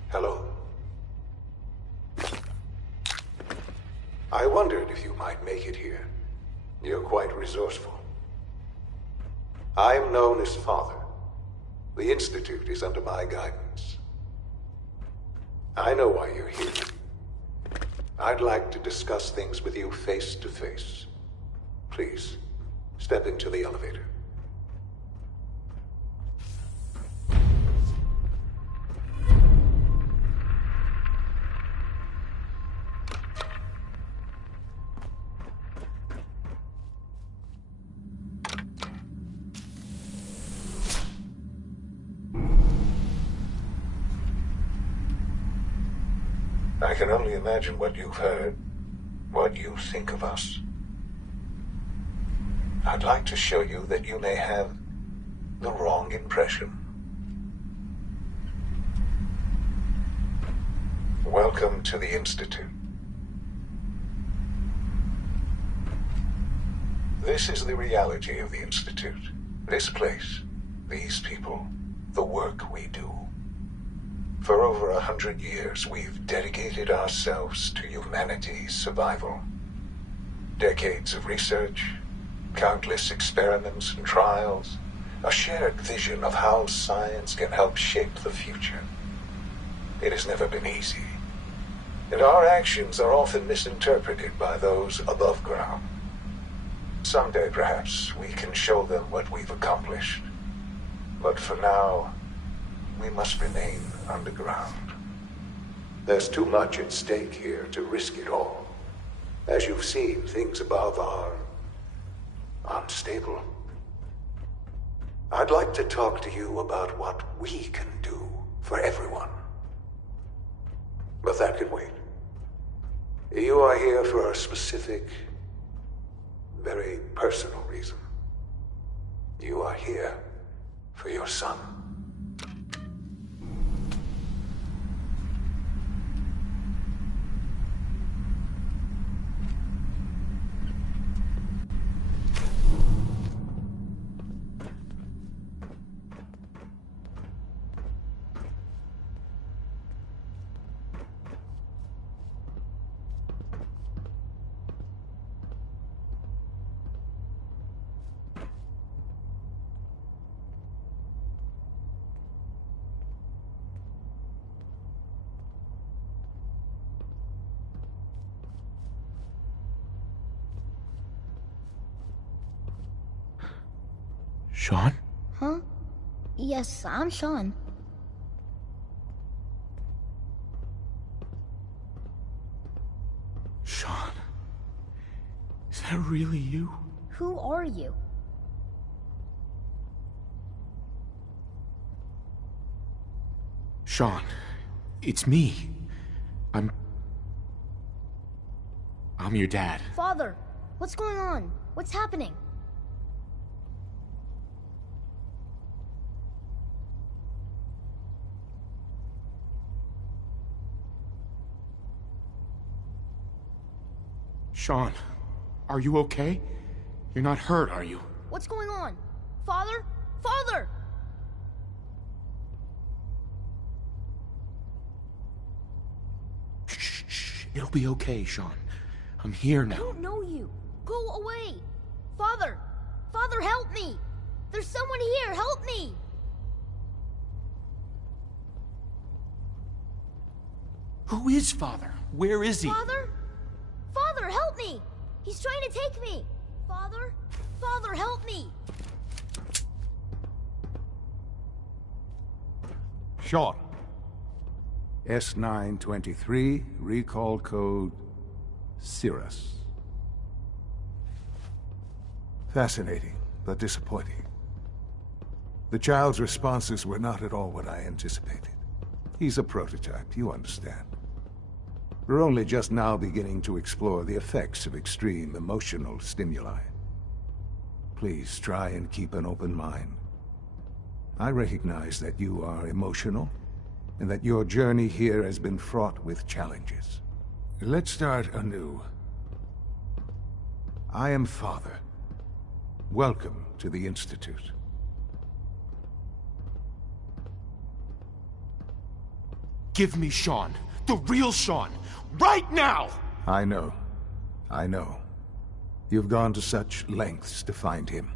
Hello. I wondered if you might make it here. You're quite resourceful. I am known as Father. The Institute is under my guidance. I know why you're here. I'd like to discuss things with you face to face. Please, step into the elevator. I can only imagine what you've heard, what you think of us. I'd like to show you that you may have the wrong impression. Welcome to the Institute. This is the reality of the Institute. This place, these people, the work we do. For over 100 years, we've dedicated ourselves to humanity's survival. Decades of research, countless experiments and trials, a shared vision of how science can help shape the future. It has never been easy, and our actions are often misinterpreted by those above ground. Someday, perhaps, we can show them what we've accomplished. But for now, we must remain underground. There's too much at stake here to risk it all. As you've seen, things above are unstable. I'd like to talk to you about what we can do for everyone. But that can wait. You are here for a specific, very personal reason. You are here for your son. Sean? Huh? Yes, I'm Sean. Sean? Is that really you? Who are you? Sean, it's me. I'm your dad. Father, what's going on? What's happening? Sean, are you okay? You're not hurt, are you? What's going on? Father? Father! Shh. It'll be okay, Sean. I'm here now. I don't know you. Go away. Father! Father, help me! There's someone here, help me! Who is Father? Where is he? Father? Father, help me! He's trying to take me! Father? Father, help me! Sean. S923, recall code Cirrus. Fascinating, but disappointing. The child's responses were not at all what I anticipated. He's a prototype, you understand. We're only just now beginning to explore the effects of extreme emotional stimuli. Please try and keep an open mind. I recognize that you are emotional, and that your journey here has been fraught with challenges. Let's start anew. I am Father. Welcome to the Institute. Give me Sean. The real Sean. Right now! I know. You've gone to such lengths to find him.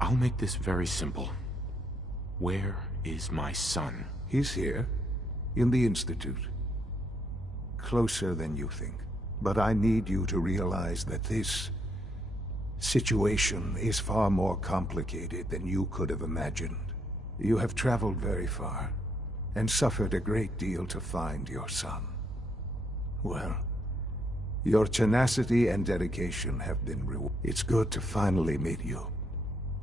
I'll make this very simple. Where is my son? He's here, in the Institute. Closer than you think. But I need you to realize that this situation is far more complicated than you could have imagined. You have traveled very far, and suffered a great deal to find your son. Well, your tenacity and dedication have been rewarded. It's good to finally meet you,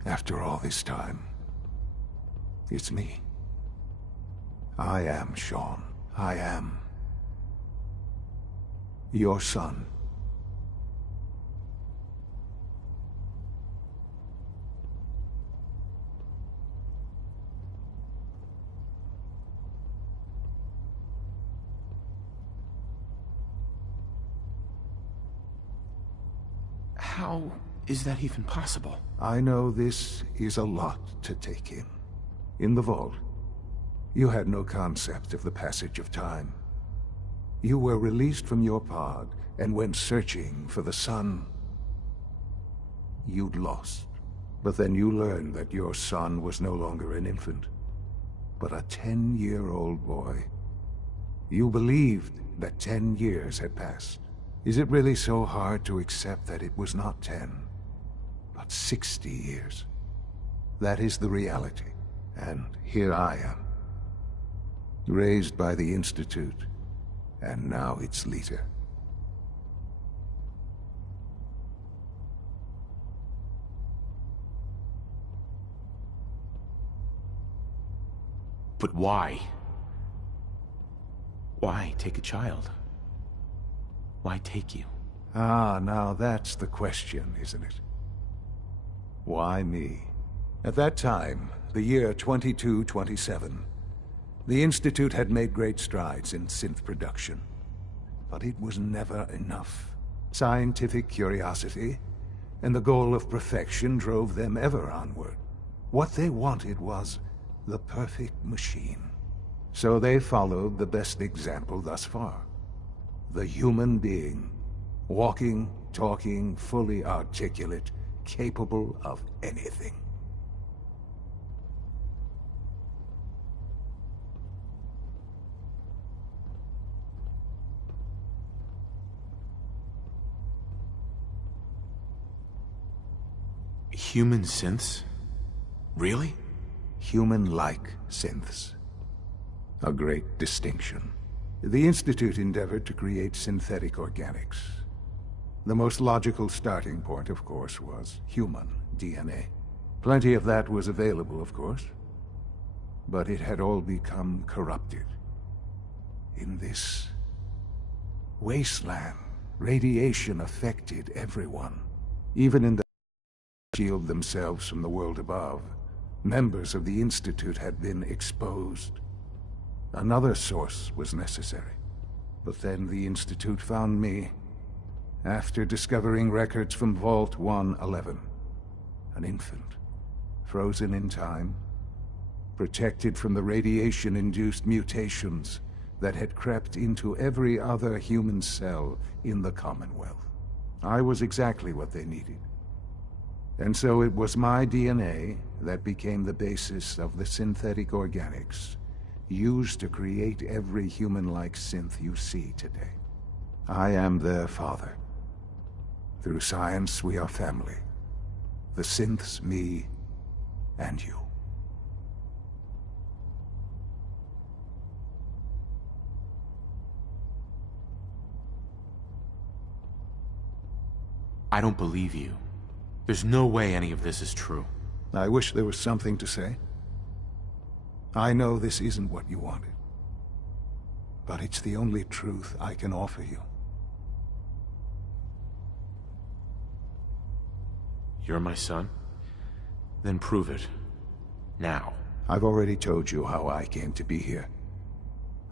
after all this time. It's me. I am Sean. I am your son. How is that even possible? I know this is a lot to take in. In the vault, you had no concept of the passage of time. You were released from your pod and went searching for the son you'd lost. But then you learned that your son was no longer an infant, but a 10-year-old boy. You believed that 10 years had passed. Is it really so hard to accept that it was not 10, but 60 years? That is the reality. And here I am, raised by the Institute, and now its leader. But why? Why take a child? Why take you? Ah, now that's the question, isn't it? Why me? At that time, the year 2227, the Institute had made great strides in synth production. But it was never enough. Scientific curiosity and the goal of perfection drove them ever onward. What they wanted was the perfect machine. So they followed the best example thus far. The human being. Walking, talking, fully articulate, capable of anything. Human synths? Really? Human-like synths. A great distinction. The Institute endeavored to create synthetic organics. The most logical starting point, of course, was human DNA. Plenty of that was available, of course. But it had all become corrupted. In this wasteland, radiation affected everyone. Even in the shield themselves from the world above, members of the Institute had been exposed. Another source was necessary. But then the Institute found me, after discovering records from Vault 111. An infant, frozen in time, protected from the radiation-induced mutations that had crept into every other human cell in the Commonwealth. I was exactly what they needed. And so it was my DNA that became the basis of the synthetic organics used to create every human-like synth you see today. I am their father. Through science, we are family. The synths, me, and you. I don't believe you. There's no way any of this is true. I wish there was something to say. I know this isn't what you wanted. But it's the only truth I can offer you. You're my son? Then prove it. Now. I've already told you how I came to be here.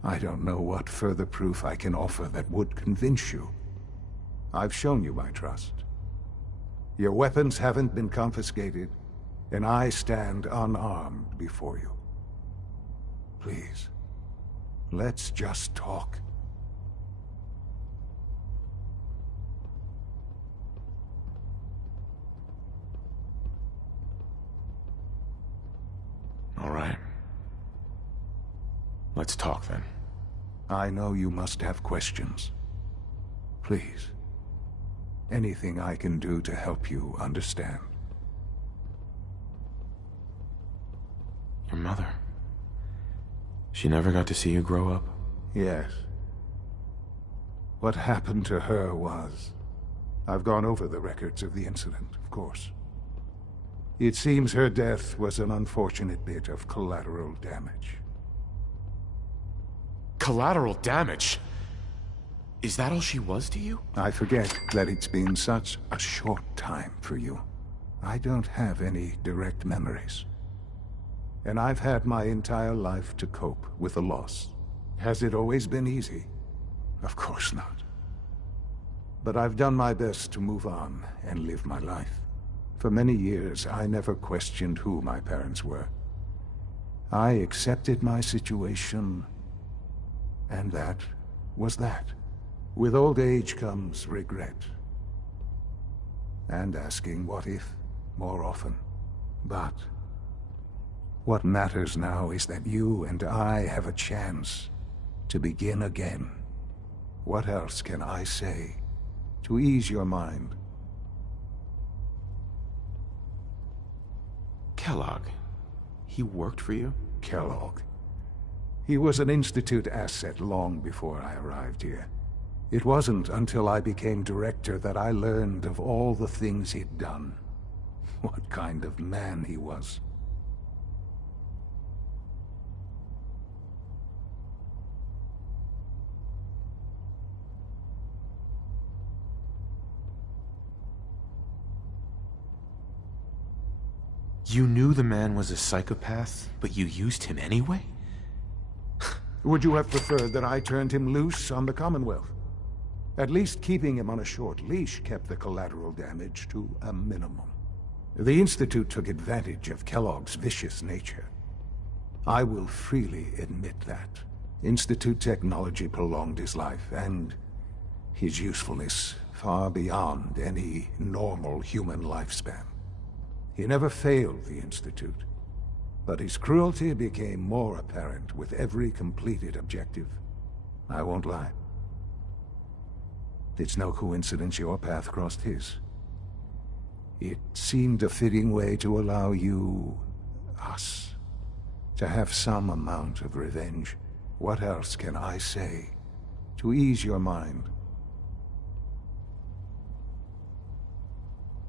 I don't know what further proof I can offer that would convince you. I've shown you my trust. Your weapons haven't been confiscated, and I stand unarmed before you. Please, let's just talk. All right. Let's talk then. I know you must have questions. Please, anything I can do to help you understand. Your mother. She never got to see you grow up? Yes. What happened to her was... I've gone over the records of the incident, of course. It seems her death was an unfortunate bit of collateral damage. Collateral damage? Is that all she was to you? I forget that it's been such a short time for you. I don't have any direct memories. And I've had my entire life to cope with the loss. Has it always been easy? Of course not. But I've done my best to move on and live my life. For many years, I never questioned who my parents were. I accepted my situation, and that was that. With old age comes regret. And asking what if more often. But what matters now is that you and I have a chance to begin again. What else can I say to ease your mind? Kellogg. He worked for you? Kellogg. He was an Institute asset long before I arrived here. It wasn't until I became director that I learned of all the things he'd done. What kind of man he was. You knew the man was a psychopath, but you used him anyway? Would you have preferred that I turned him loose on the Commonwealth? At least keeping him on a short leash kept the collateral damage to a minimum. The Institute took advantage of Kellogg's vicious nature. I will freely admit that. Institute technology prolonged his life, and his usefulness far beyond any normal human lifespan. He never failed the Institute, but his cruelty became more apparent with every completed objective. I won't lie. It's no coincidence your path crossed his. It seemed a fitting way to allow you, us, to have some amount of revenge. What else can I say to ease your mind?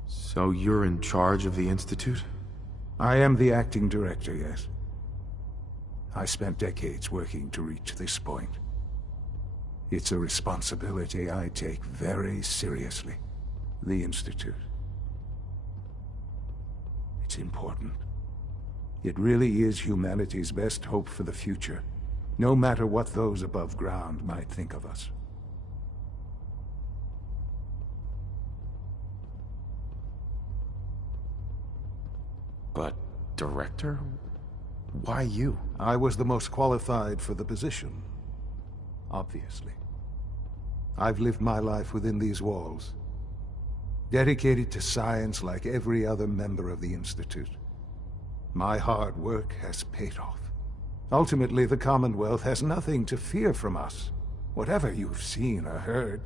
So you're in charge of the Institute? I am the acting director, yes. I spent decades working to reach this point. It's a responsibility I take very seriously. The Institute. It's important. It really is humanity's best hope for the future, no matter what those above ground might think of us. But, Director? Why you? I was the most qualified for the position. Obviously. I've lived my life within these walls, dedicated to science like every other member of the Institute. My hard work has paid off. Ultimately, the Commonwealth has nothing to fear from us. Whatever you've seen or heard,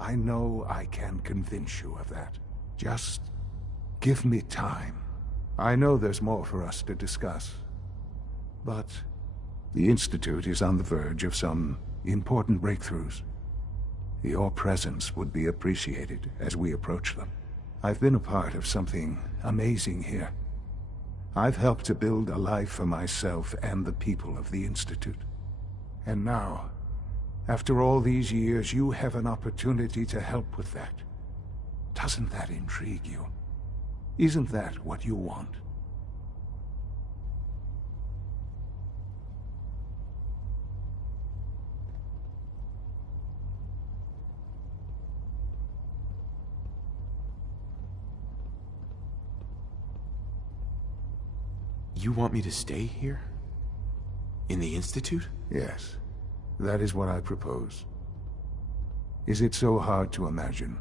I know I can convince you of that. Just give me time. I know there's more for us to discuss, but the Institute is on the verge of some important breakthroughs. Your presence would be appreciated as we approach them. I've been a part of something amazing here. I've helped to build a life for myself and the people of the Institute. And now, after all these years, you have an opportunity to help with that. Doesn't that intrigue you? Isn't that what you want? You want me to stay here? In the Institute? Yes. That is what I propose. Is it so hard to imagine?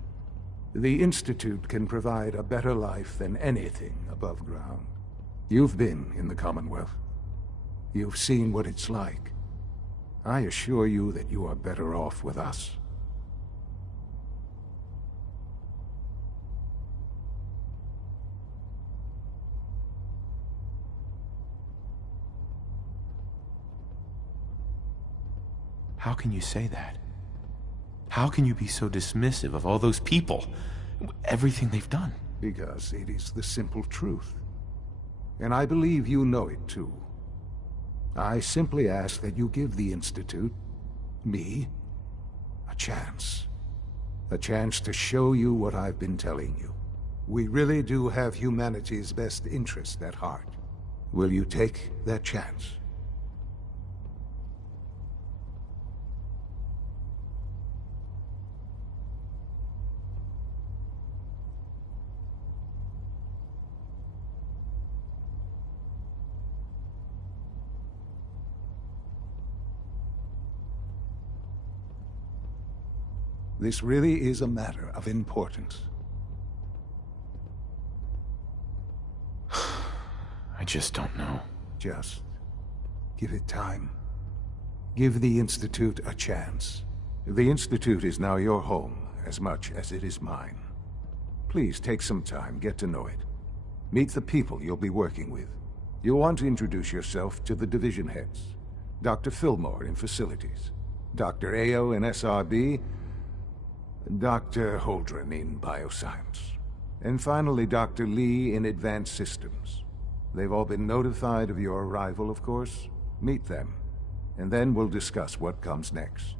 The Institute can provide a better life than anything above ground. You've been in the Commonwealth. You've seen what it's like. I assure you that you are better off with us. How can you say that? How can you be so dismissive of all those people? Everything they've done? Because it is the simple truth. And I believe you know it too. I simply ask that you give the Institute, me, a chance. A chance to show you what I've been telling you. We really do have humanity's best interest at heart. Will you take that chance? This really is a matter of importance. I just don't know. Just give it time. Give the Institute a chance. The Institute is now your home as much as it is mine. Please take some time, get to know it. Meet the people you'll be working with. You'll want to introduce yourself to the division heads. Dr. Fillmore in Facilities, Dr. Ao in SRB, Dr. Holdren in Bioscience, and finally Dr. Lee in Advanced Systems. They've all been notified of your arrival, of course. Meet them, and then we'll discuss what comes next.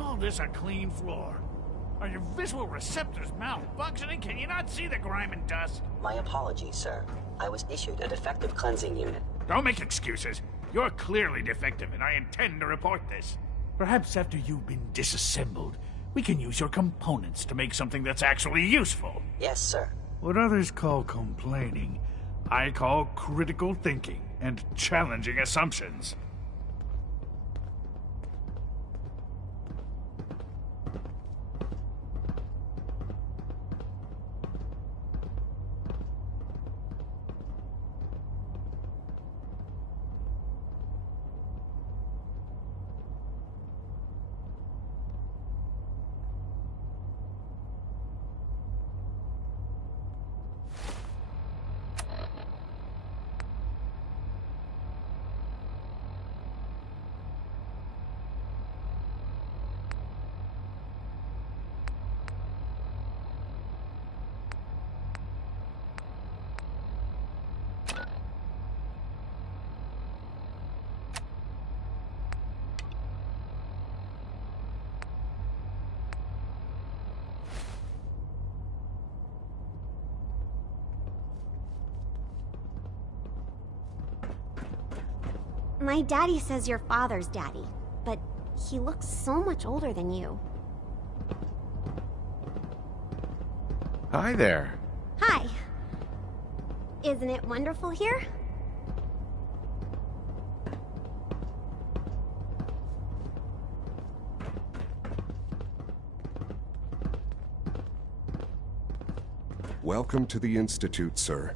call this a clean floor? Are your visual receptors malfunctioning? Can you not see the grime and dust? My apologies, sir. I was issued a defective cleansing unit. Don't make excuses. You're clearly defective, and I intend to report this. Perhaps after you've been disassembled, we can use your components to make something that's actually useful. Yes, sir. What others call complaining, I call critical thinking and challenging assumptions. My daddy says your father's daddy, but he looks so much older than you. Hi there. Hi. Isn't it wonderful here? Welcome to the Institute, sir.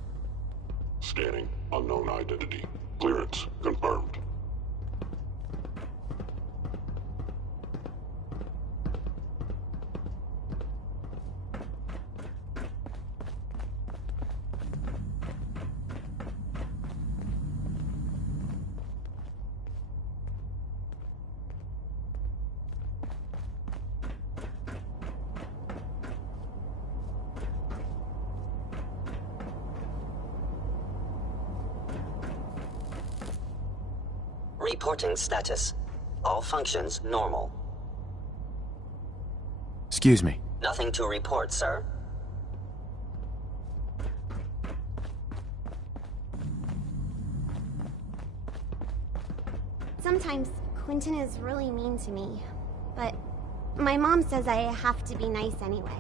Scanning. Unknown identity. Clearance confirmed. Reporting status. All functions normal. Excuse me. Nothing to report, sir. Sometimes Quentin is really mean to me, but my mom says I have to be nice anyway.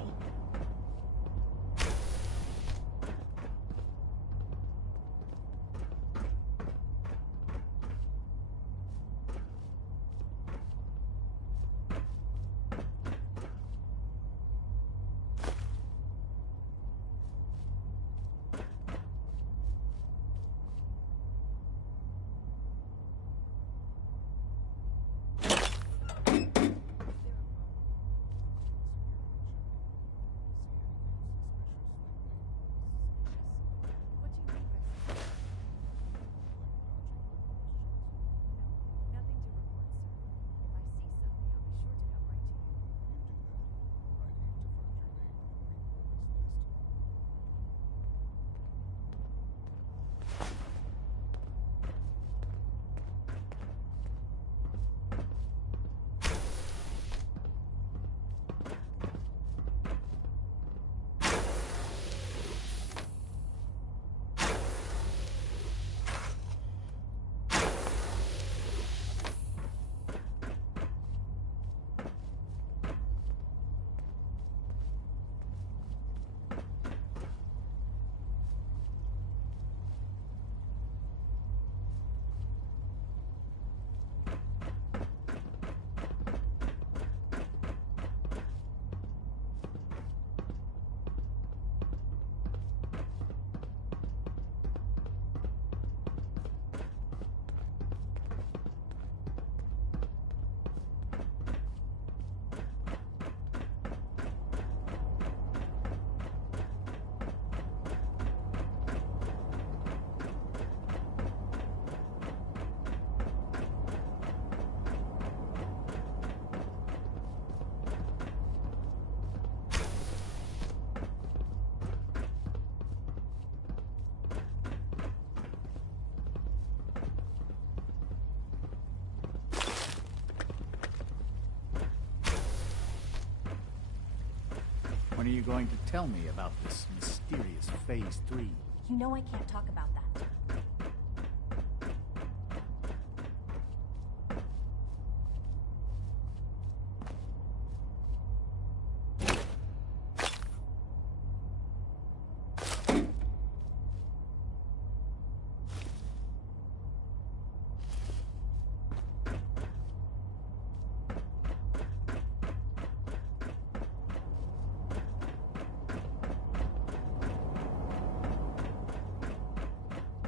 When are you going to tell me about this mysterious Phase 3? You know I can't talk about that.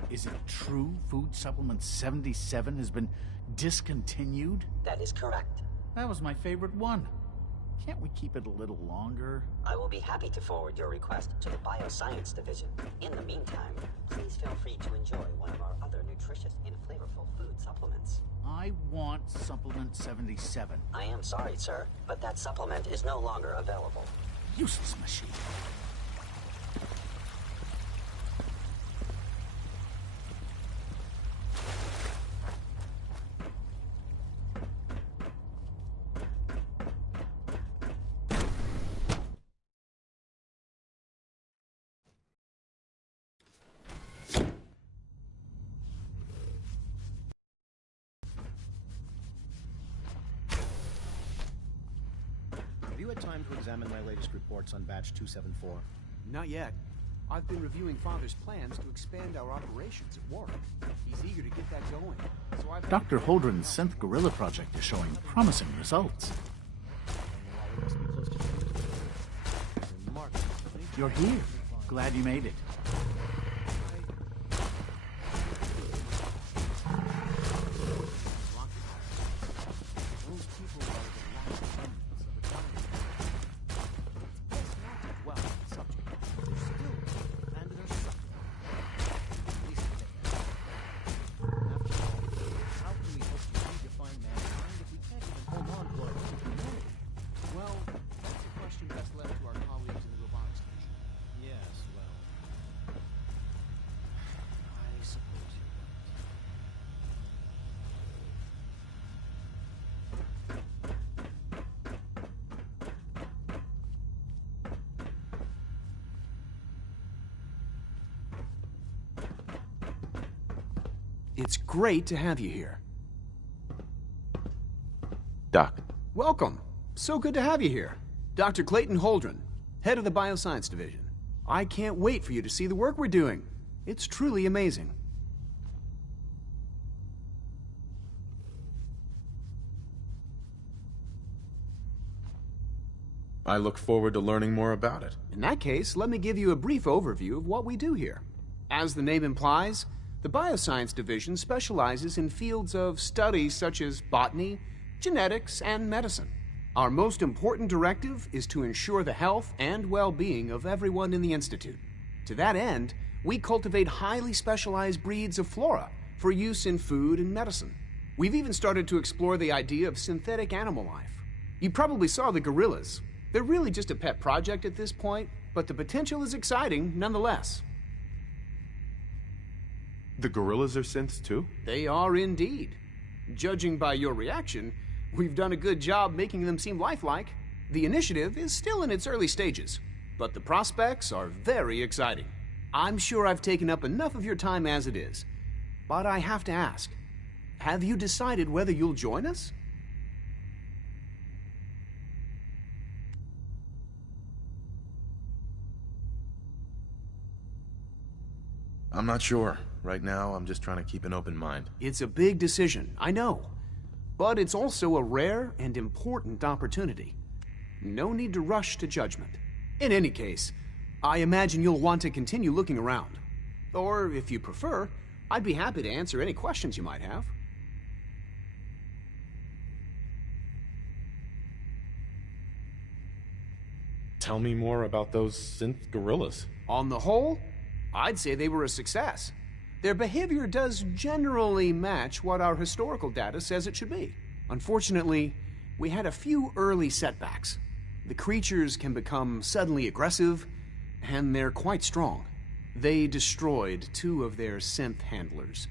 Is it true Food Supplement 77 has been discontinued? That is correct. That was my favorite one. Can't we keep it a little longer? I will be happy to forward your request to the Bioscience Division. In the meantime, please feel free to enjoy one of our other nutritious and flavorful food supplements. I want Supplement 77. I am sorry, sir, but that supplement is no longer available. Useless machine. Have you had time to examine my latest reports on Batch 274? Not yet. I've been reviewing Father's plans to expand our operations at Warwick. He's eager to get that going. So I've Dr. Holdren's Synth Gorilla project is showing promising results. You're here. Glad you made it. It's great to have you here. Doc. Welcome. So good to have you here. Dr. Clayton Holdren, head of the Bioscience Division. I can't wait for you to see the work we're doing. It's truly amazing. I look forward to learning more about it. In that case, let me give you a brief overview of what we do here. As the name implies, the Bioscience Division specializes in fields of study such as botany, genetics, and medicine. Our most important directive is to ensure the health and well-being of everyone in the Institute. To that end, we cultivate highly specialized breeds of flora for use in food and medicine. We've even started to explore the idea of synthetic animal life. You probably saw the gorillas. They're really just a pet project at this point, but the potential is exciting nonetheless. The gorillas are synths too? They are indeed. Judging by your reaction, we've done a good job making them seem lifelike. The initiative is still in its early stages, but the prospects are very exciting. I'm sure I've taken up enough of your time as it is, but I have to ask, have you decided whether you'll join us? I'm not sure. Right now, I'm just trying to keep an open mind. It's a big decision, I know. But it's also a rare and important opportunity. No need to rush to judgment. In any case, I imagine you'll want to continue looking around. Or, if you prefer, I'd be happy to answer any questions you might have. Tell me more about those synth gorillas. On the whole, I'd say they were a success. Their behavior does generally match what our historical data says it should be. Unfortunately, we had a few early setbacks. The creatures can become suddenly aggressive, and they're quite strong. They destroyed 2 of their synth handlers.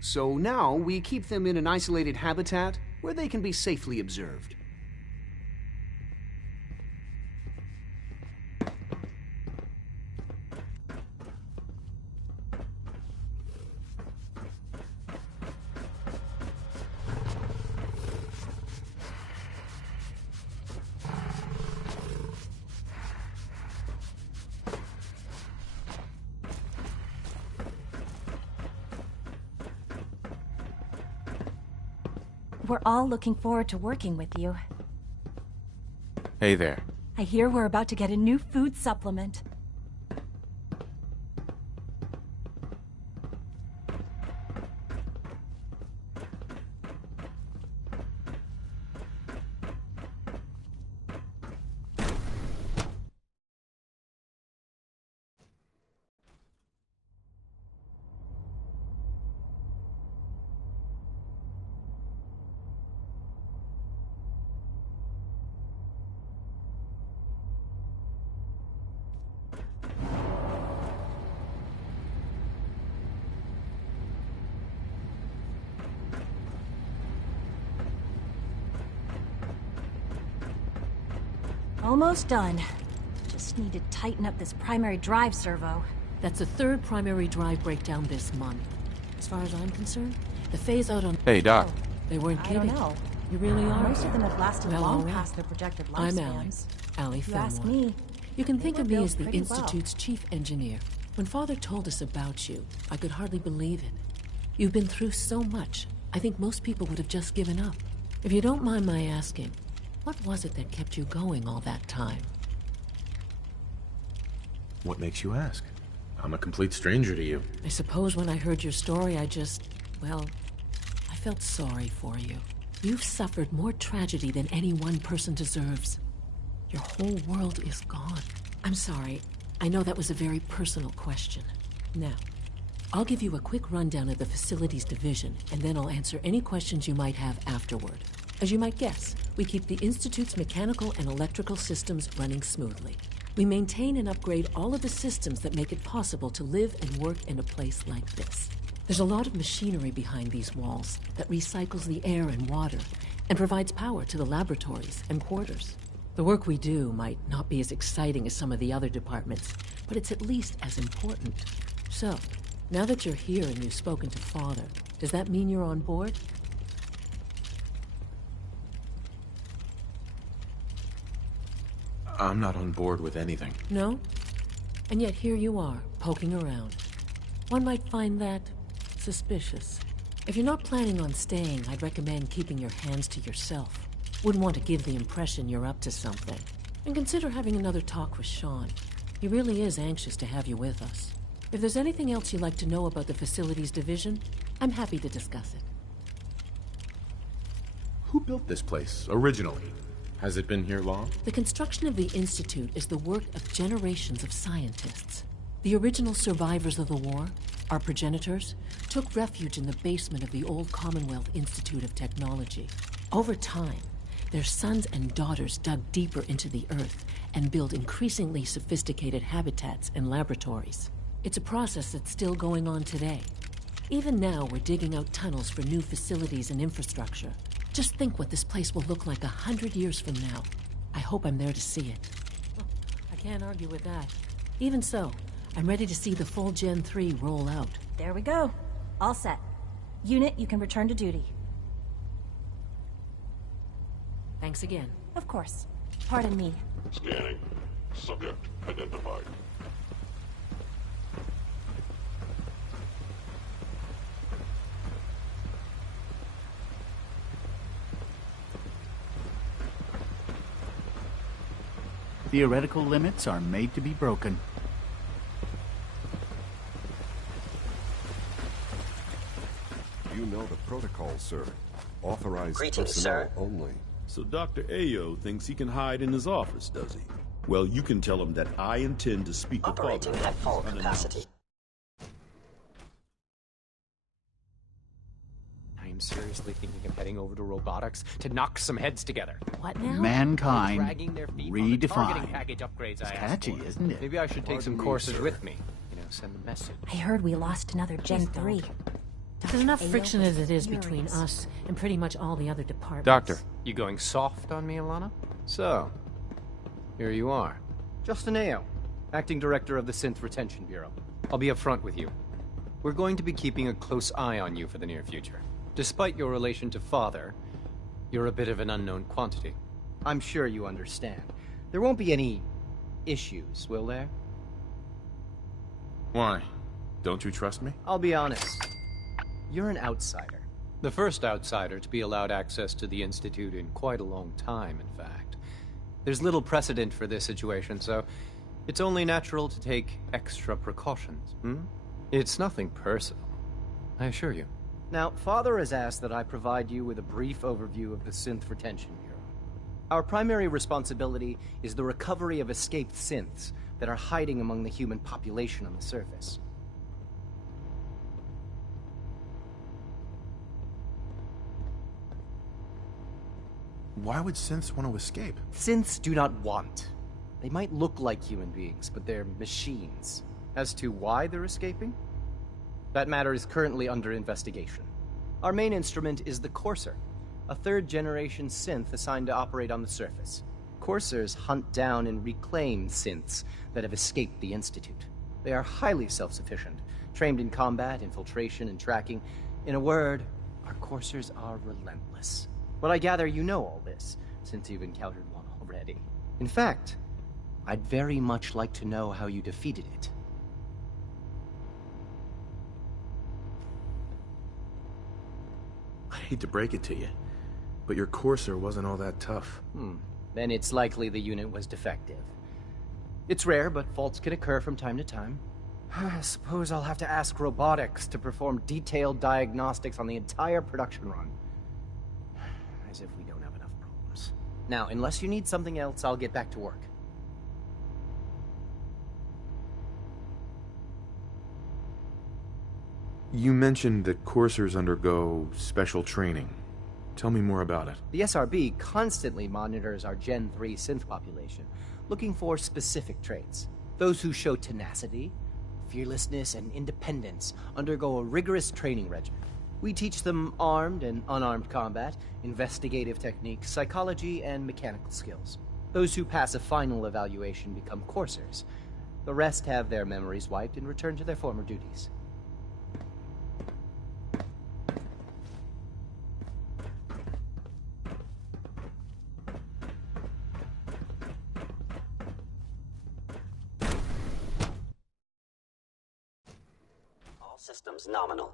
So now we keep them in an isolated habitat where they can be safely observed. We're all looking forward to working with you. Hey there. I hear we're about to get a new food supplement. Almost done. Just need to tighten up this primary drive servo. That's the third primary drive breakdown this month. As far as I'm concerned, the phase out on... Hey, Doc. They weren't I kidding. don't know. You really are? Most of them have lasted Well, long all right. past their projected I'm lifespans. Allie If you Fillmore. ask me, You can they think were of me built as the pretty well. Institute's chief engineer. When Father told us about you, I could hardly believe it. You've been through so much, I think most people would have just given up. If you don't mind my asking, what was it that kept you going all that time? What makes you ask? I'm a complete stranger to you. I suppose when I heard your story, well, I felt sorry for you. You've suffered more tragedy than any one person deserves. Your whole world is gone. I'm sorry. I know that was a very personal question. Now, I'll give you a quick rundown of the Facilities Division, and then I'll answer any questions you might have afterward. As you might guess, we keep the Institute's mechanical and electrical systems running smoothly. We maintain and upgrade all of the systems that make it possible to live and work in a place like this. There's a lot of machinery behind these walls that recycles the air and water and provides power to the laboratories and quarters. The work we do might not be as exciting as some of the other departments, but it's at least as important. So, now that you're here and you've spoken to Father, does that mean you're on board? I'm not on board with anything. No? And yet here you are, poking around. One might find that suspicious. If you're not planning on staying, I'd recommend keeping your hands to yourself. Wouldn't want to give the impression you're up to something. And consider having another talk with Sean. He really is anxious to have you with us. If there's anything else you'd like to know about the Facilities Division, I'm happy to discuss it. Who built this place, originally? Has it been here long? The construction of the Institute is the work of generations of scientists. The original survivors of the war, our progenitors, took refuge in the basement of the old Commonwealth Institute of Technology. Over time, their sons and daughters dug deeper into the earth and built increasingly sophisticated habitats and laboratories. It's a process that's still going on today. Even now, we're digging out tunnels for new facilities and infrastructure. Just think what this place will look like 100 years from now. I hope I'm there to see it. Well, I can't argue with that. Even so, I'm ready to see the full Gen 3 roll out. There we go. All set. Unit, you can return to duty. Thanks again. Of course. Pardon me. Scanning. Subject identified. Theoretical limits are made to be broken. You know the protocol, sir. Authorized Greetings, personnel sir. only. So Dr. Ayo thinks he can hide in his office, does he? Well, you can tell him that I intend to speak with Father. Operating at full capacity. I'm seriously thinking of heading over to robotics to knock some heads together. What now? Mankind Dragging their feet on the targeting redefined. package upgrades It's I asked catchy, for. isn't it? Maybe I should take some courses with me. You know, send the message. I heard we lost another Gen 3. There's enough Ayo friction was as it is between furious. us and pretty much all the other departments. Doctor. You going soft on me, Alana? So, here you are. Justin Ayo, Acting Director of the Synth Retention Bureau. I'll be upfront with you. We're going to be keeping a close eye on you for the near future. Despite your relation to Father, you're a bit of an unknown quantity. I'm sure you understand. There won't be any issues, will there? Why? Don't you trust me? I'll be honest. You're an outsider. The first outsider to be allowed access to the Institute in quite a long time, in fact. There's little precedent for this situation, so it's only natural to take extra precautions, It's nothing personal, I assure you. Now, Father has asked that I provide you with a brief overview of the Synth Retention Bureau. Our primary responsibility is the recovery of escaped synths that are hiding among the human population on the surface. Why would synths want to escape? Synths do not want. They might look like human beings, but they're machines. As to why they're escaping? That matter is currently under investigation. Our main instrument is the Courser, a third-generation synth assigned to operate on the surface. Coursers hunt down and reclaim synths that have escaped the Institute. They are highly self-sufficient, trained in combat, infiltration, and tracking. In a word, our Coursers are relentless. But I gather you know all this, since you've encountered one already. In fact, I'd very much like to know how you defeated it. I hate to break it to you, but your Courser wasn't all that tough. Then it's likely the unit was defective. It's rare, but faults can occur from time to time. I suppose I'll have to ask robotics to perform detailed diagnostics on the entire production run. As if we don't have enough problems. Now, unless you need something else, I'll get back to work. You mentioned that coursers undergo special training. Tell me more about it. The SRB constantly monitors our Gen 3 synth population, looking for specific traits. Those who show tenacity, fearlessness, and independence undergo a rigorous training regimen. We teach them armed and unarmed combat, investigative techniques, psychology, and mechanical skills. Those who pass a final evaluation become coursers. The rest have their memories wiped and return to their former duties. All systems nominal.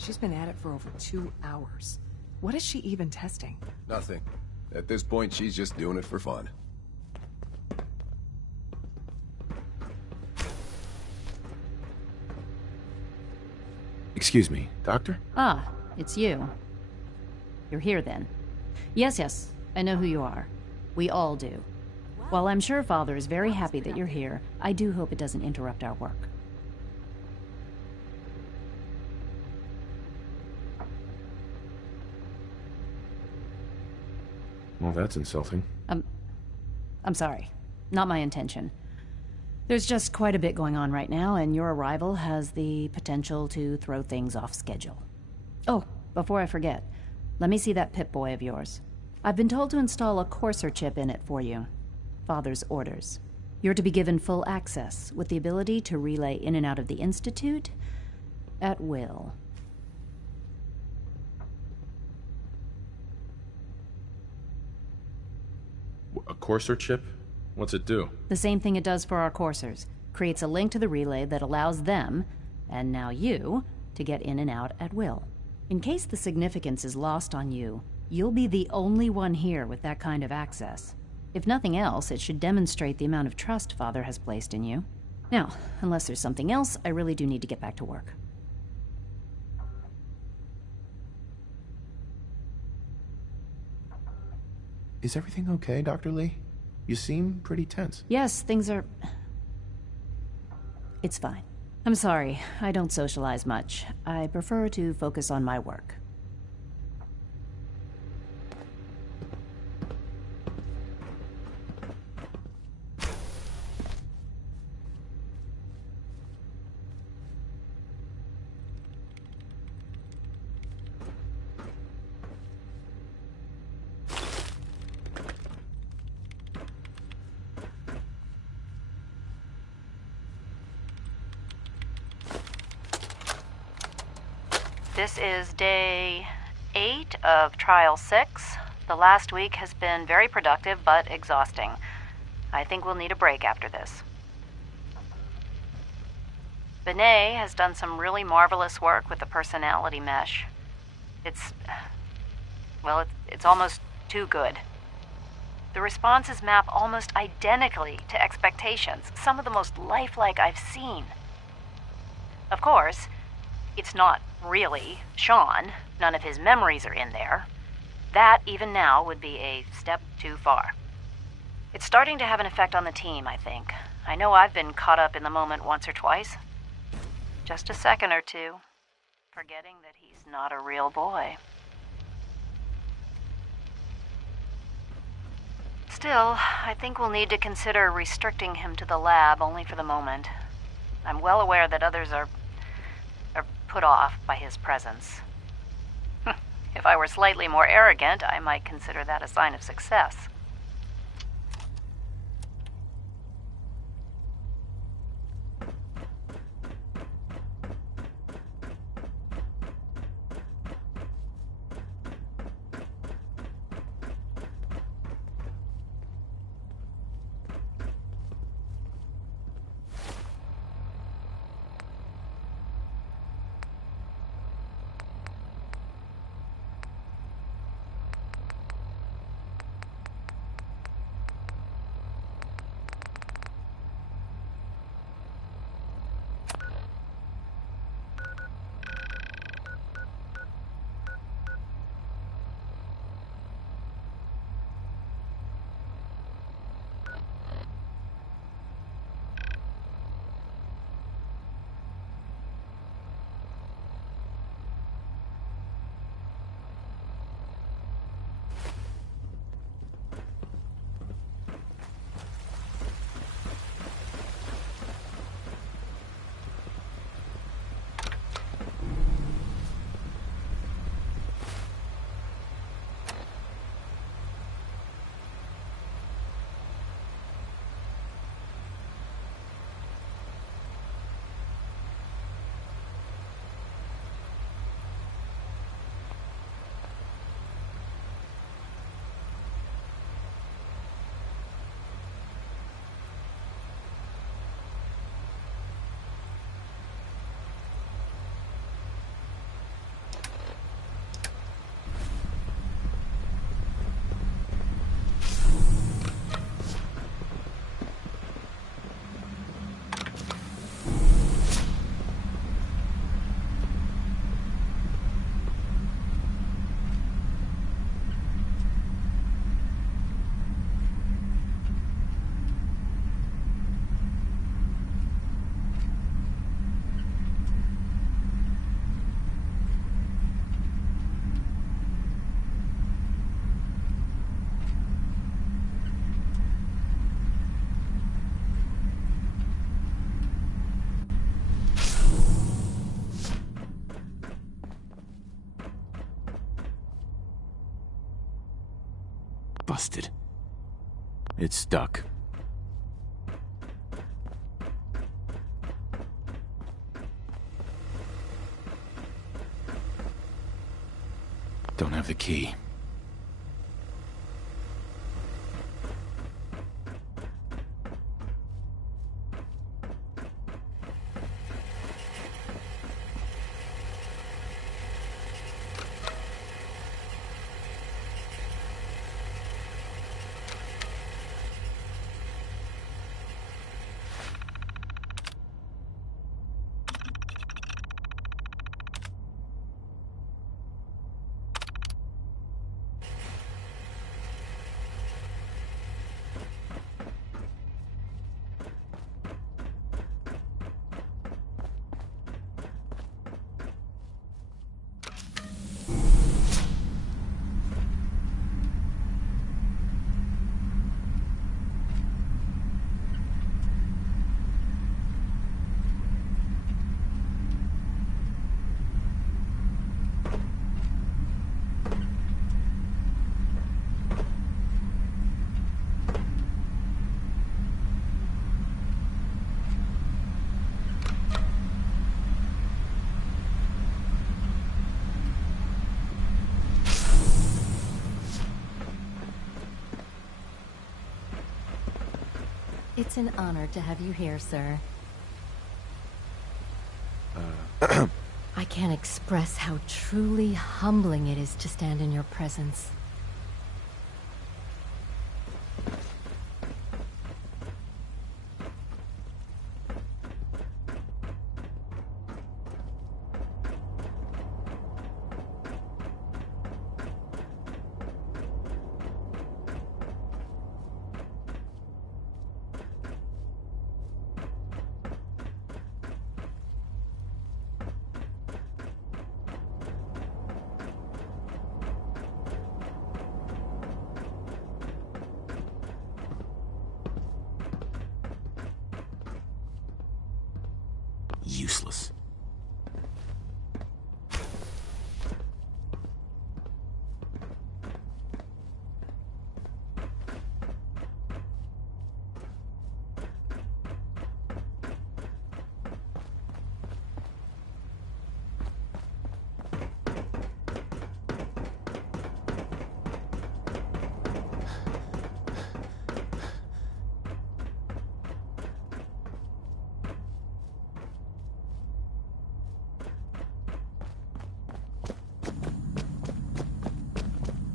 She's been at it for over 2 hours. What is she even testing? Nothing. At this point, she's just doing it for fun. Excuse me, Doctor? Ah, it's you. You're here then. Yes, I know who you are. We all do. While I'm sure Father is very happy that you're here, I do hope it doesn't interrupt our work. Well, that's insulting. I'm sorry. Not my intention. There's just quite a bit going on right now, and your arrival has the potential to throw things off schedule. Oh, before I forget, let me see that Pip-Boy of yours. I've been told to install a Courser chip in it for you. Father's orders. You're to be given full access, with the ability to relay in and out of the Institute at will. A Courser chip? What's it do? The same thing it does for our coursers. Creates a link to the relay that allows them, and now you, to get in and out at will. In case the significance is lost on you, you'll be the only one here with that kind of access. If nothing else, it should demonstrate the amount of trust Father has placed in you. Now, unless there's something else, I really do need to get back to work. Is everything okay, Dr. Lee? You seem pretty tense. Yes, things are... It's fine. I'm sorry, I don't socialize much. I prefer to focus on my work. This is day 8 of Trial 6. The last week has been very productive, but exhausting. I think we'll need a break after this. Benet has done some really marvelous work with the personality mesh. It's almost too good. The responses map almost identically to expectations, some of the most lifelike I've seen. Of course, it's not really Sean. None of his memories are in there. That, even now, would be a step too far. It's starting to have an effect on the team, I think. I know I've been caught up in the moment once or twice. Just a second or two, forgetting that he's not a real boy. Still, I think we'll need to consider restricting him to the lab only for the moment. I'm well aware that others are put off by his presence. If I were slightly more arrogant, I might consider that a sign of success. Busted. It's stuck. Don't have the key. It's an honor to have you here, sir. I can't express how truly humbling it is to stand in your presence. Useless.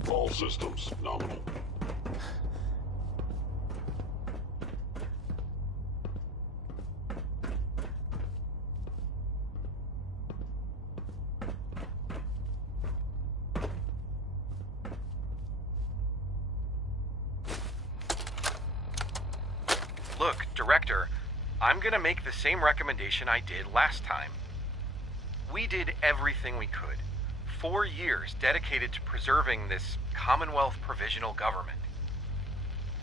All systems nominal. Look, Director, I'm gonna make the same recommendation I did last time. We did everything we could. 4 years dedicated to preserving this Commonwealth provisional government.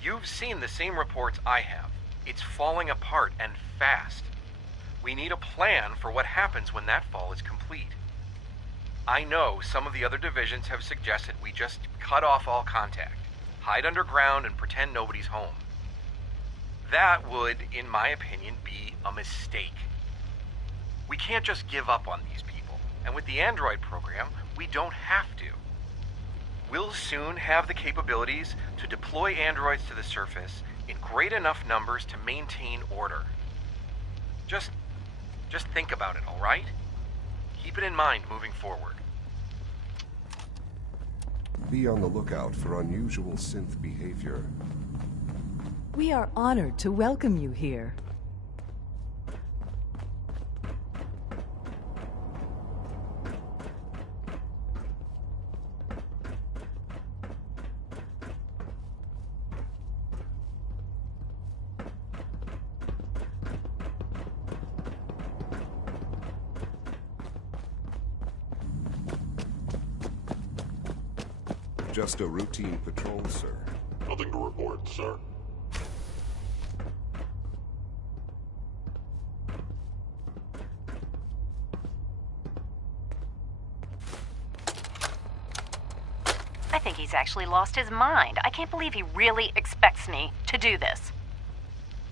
You've seen the same reports I have. It's falling apart and fast. We need a plan for what happens when that fall is complete. I know some of the other divisions have suggested we just cut off all contact, hide underground and pretend nobody's home. That would, in my opinion, be a mistake. We can't just give up on these people, and with the android program, we don't have to. We'll soon have the capabilities to deploy androids to the surface in great enough numbers to maintain order. Just think about it, all right? Keep it in mind moving forward. Be on the lookout for unusual synth behavior. We are honored to welcome you here. Just a routine patrol, sir. Nothing to report, sir. I think he's actually lost his mind. I can't believe he really expects me to do this.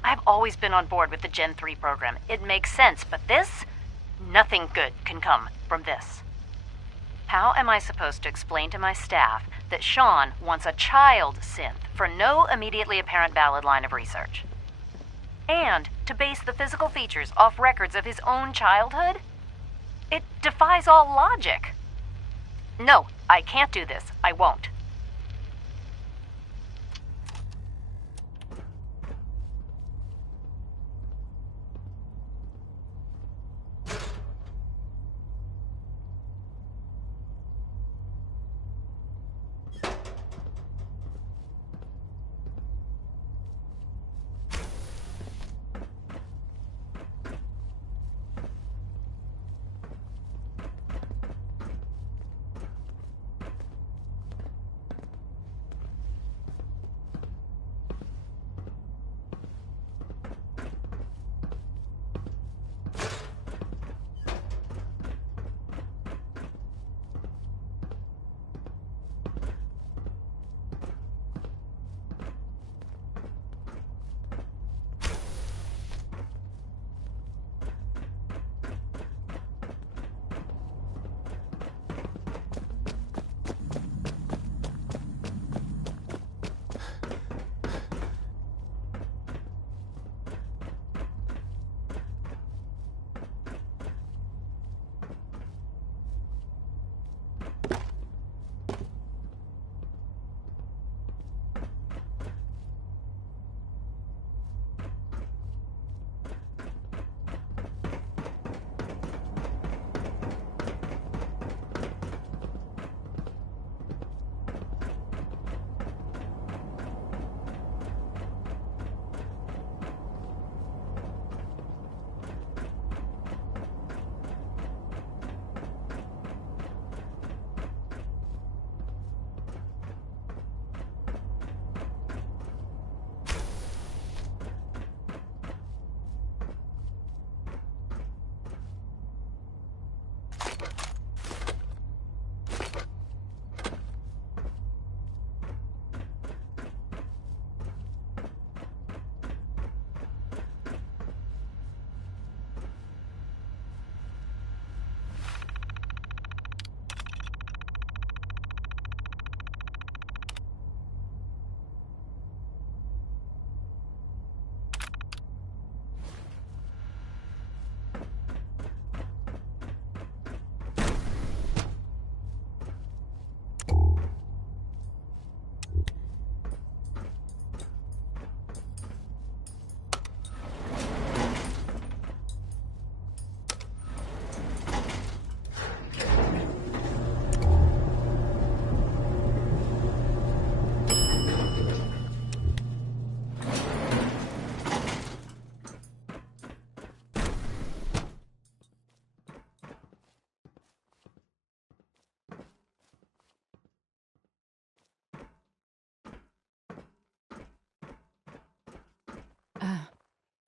I've always been on board with the Gen 3 program. It makes sense, but this? Nothing good can come from this. How am I supposed to explain to my staff that Sean wants a child synth for no immediately apparent valid line of research? And to base the physical features off records of his own childhood? It defies all logic. No, I can't do this. I won't.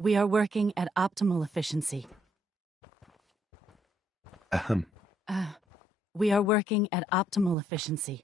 We are working at optimal efficiency. We are working at optimal efficiency.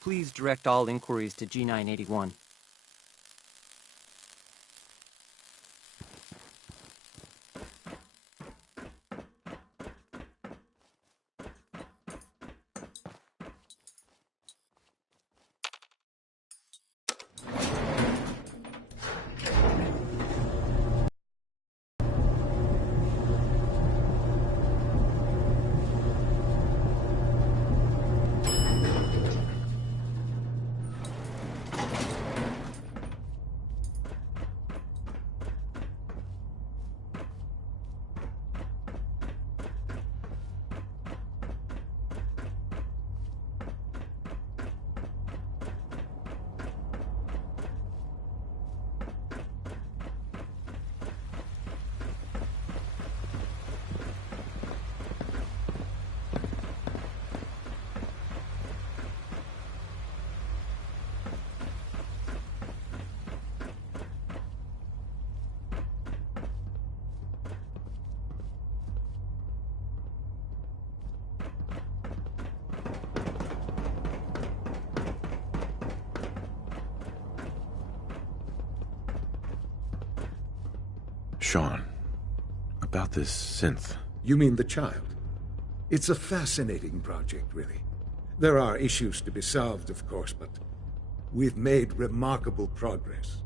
Please direct all inquiries to G981. Sean, about this synth. You mean the child? It's a fascinating project, really. There are issues to be solved, of course, but we've made remarkable progress.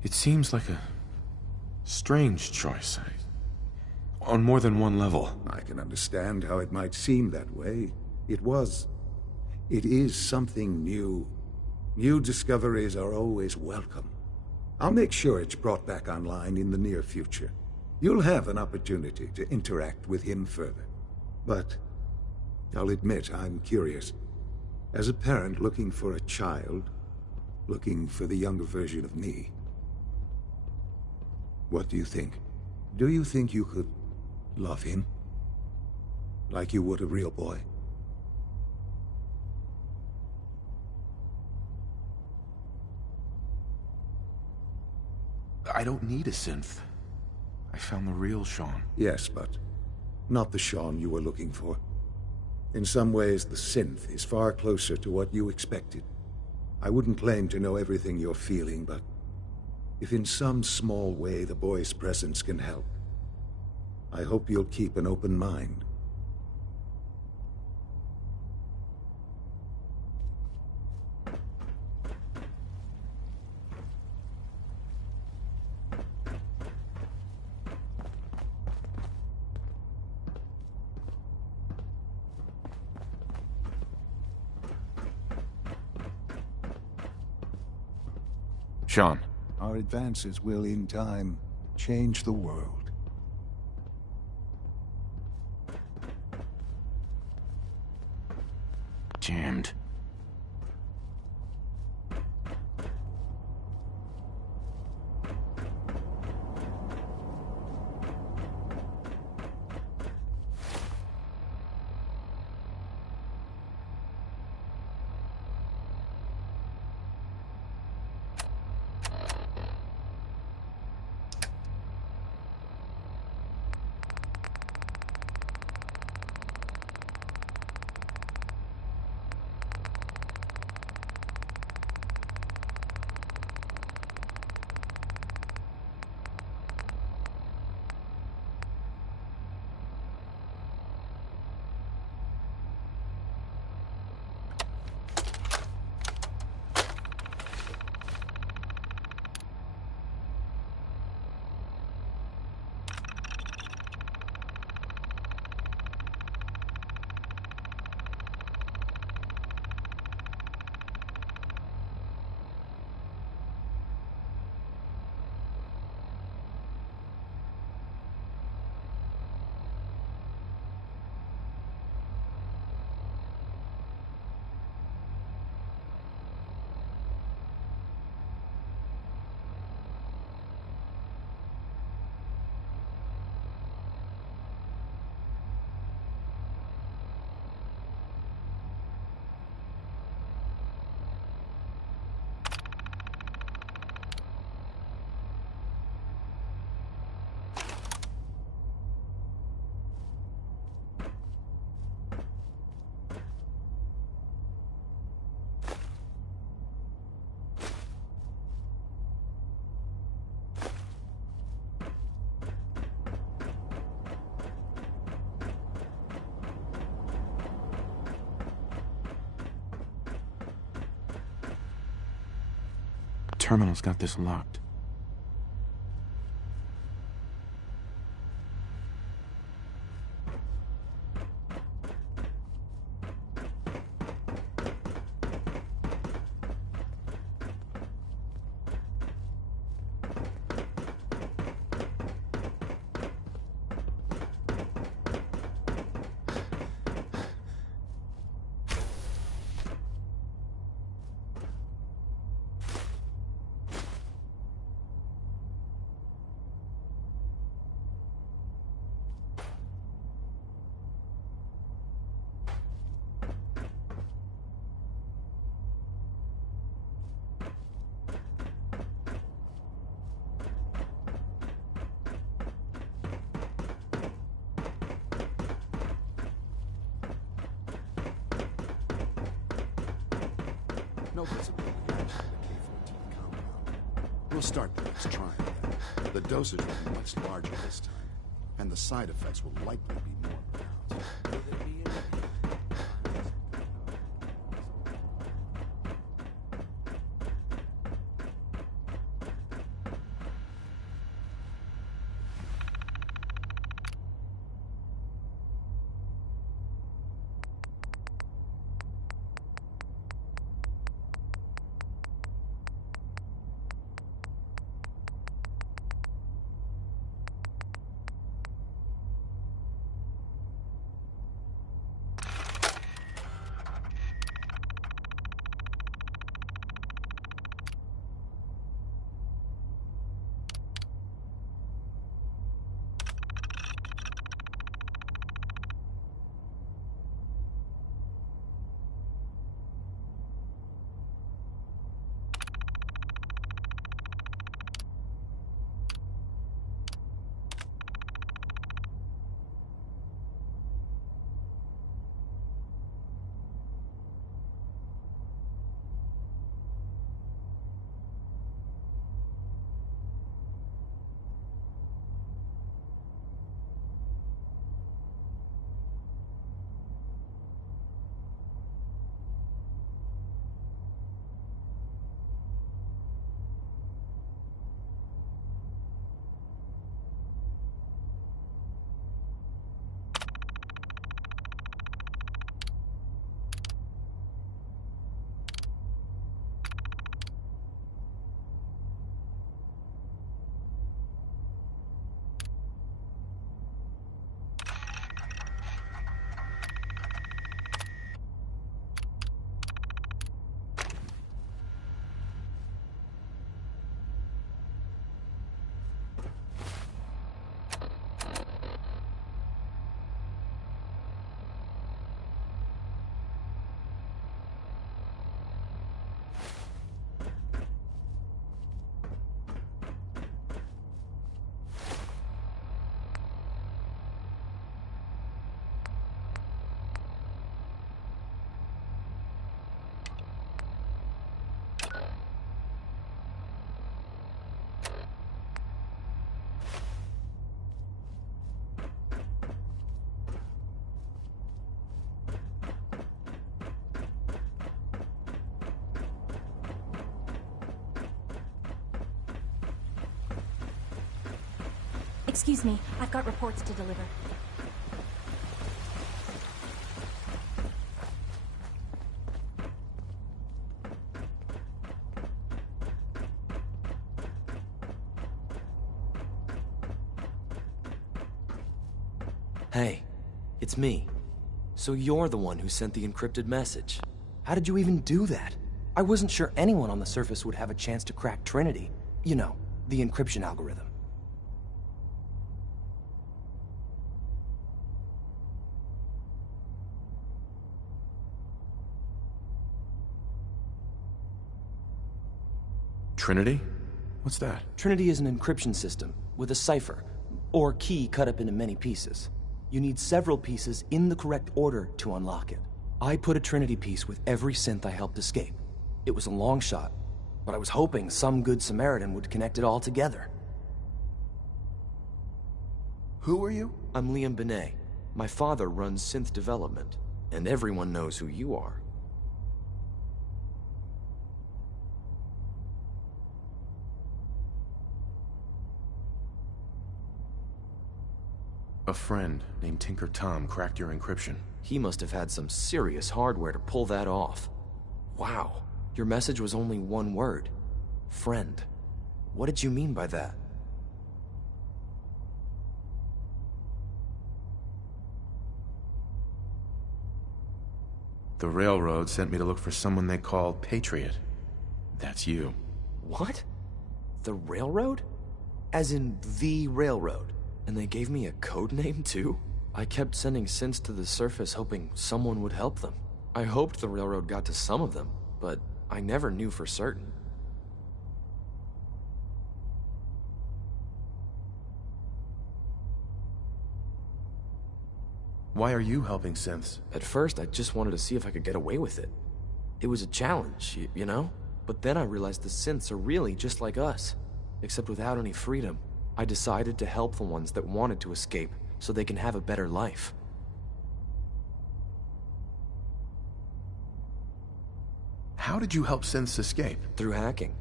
It seems like a strange choice. On more than one level. I can understand how it might seem that way. It is something new. New discoveries are always welcome. I'll make sure it's brought back online in the near future. You'll have an opportunity to interact with him further. But I'll admit I'm curious. As a parent looking for a child, looking for the younger version of me, what do you think? Do you think you could love him? Like you would a real boy? I don't need a synth. I found the real Sean. Yes, but not the Sean you were looking for. In some ways, the synth is far closer to what you expected. I wouldn't claim to know everything you're feeling, but if in some small way the boy's presence can help, I hope you'll keep an open mind. Sean. Our advances will, in time, change the world. Jammed. terminal's got this locked. No visibility on the K-14 compound. We'll start the next trial then. The dosage will be much larger this time, and the side effects will likely be more pronounced. Will there be any... Excuse me, I've got reports to deliver. Hey, it's me. So you're the one who sent the encrypted message. How did you even do that? I wasn't sure anyone on the surface would have a chance to crack Trinity. You know, the encryption algorithm. Trinity? What's that? Trinity is an encryption system with a cipher, or key cut up into many pieces. You need several pieces in the correct order to unlock it. I put a Trinity piece with every synth I helped escape. It was a long shot, but I was hoping some good Samaritan would connect it all together. Who are you? I'm Liam Benet. My father runs synth development, and everyone knows who you are. A friend named Tinker Tom cracked your encryption. He must have had some serious hardware to pull that off. Wow. Your message was only one word. Friend. What did you mean by that? The Railroad sent me to look for someone they call Patriot. That's you. What? The Railroad? As in the Railroad? And they gave me a code name too? I kept sending synths to the surface hoping someone would help them. I hoped the Railroad got to some of them, but I never knew for certain. Why are you helping synths? At first, I just wanted to see if I could get away with it. It was a challenge, you know? But then I realized the synths are really just like us, except without any freedom. I decided to help the ones that wanted to escape so they can have a better life. How did you help synths escape? Through hacking.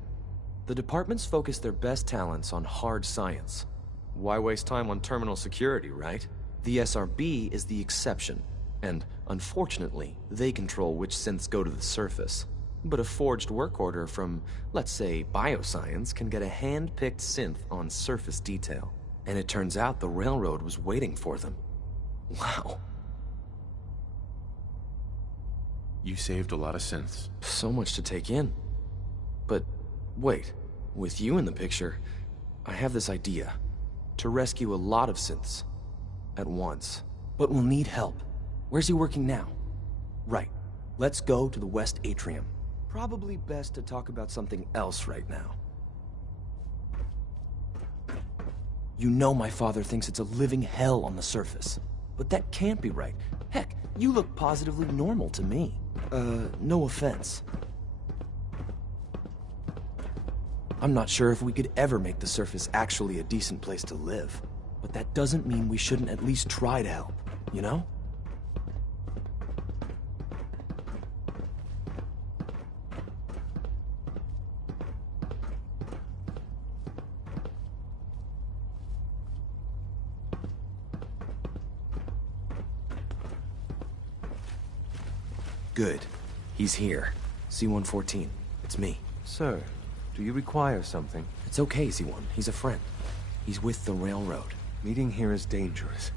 The departments focus their best talents on hard science. Why waste time on terminal security, right? The SRB is the exception, and unfortunately, they control which synths go to the surface. But a forged work order from, let's say, bioscience can get a hand-picked synth on surface detail. And it turns out the Railroad was waiting for them. Wow. You saved a lot of synths. So much to take in. But wait, with you in the picture, I have this idea. To rescue a lot of synths. At once. But we'll need help. Where's he working now? Right. Let's go to the West Atrium. Probably best to talk about something else right now. You know my father thinks it's a living hell on the surface. But that can't be right. Heck, you look positively normal to me. No offense. I'm not sure if we could ever make the surface actually a decent place to live. But that doesn't mean we shouldn't at least try to help, you know? Good. He's here. C-114. It's me. Sir, do you require something? It's okay, C-1. He's a friend. He's with the Railroad. Meeting here is dangerous.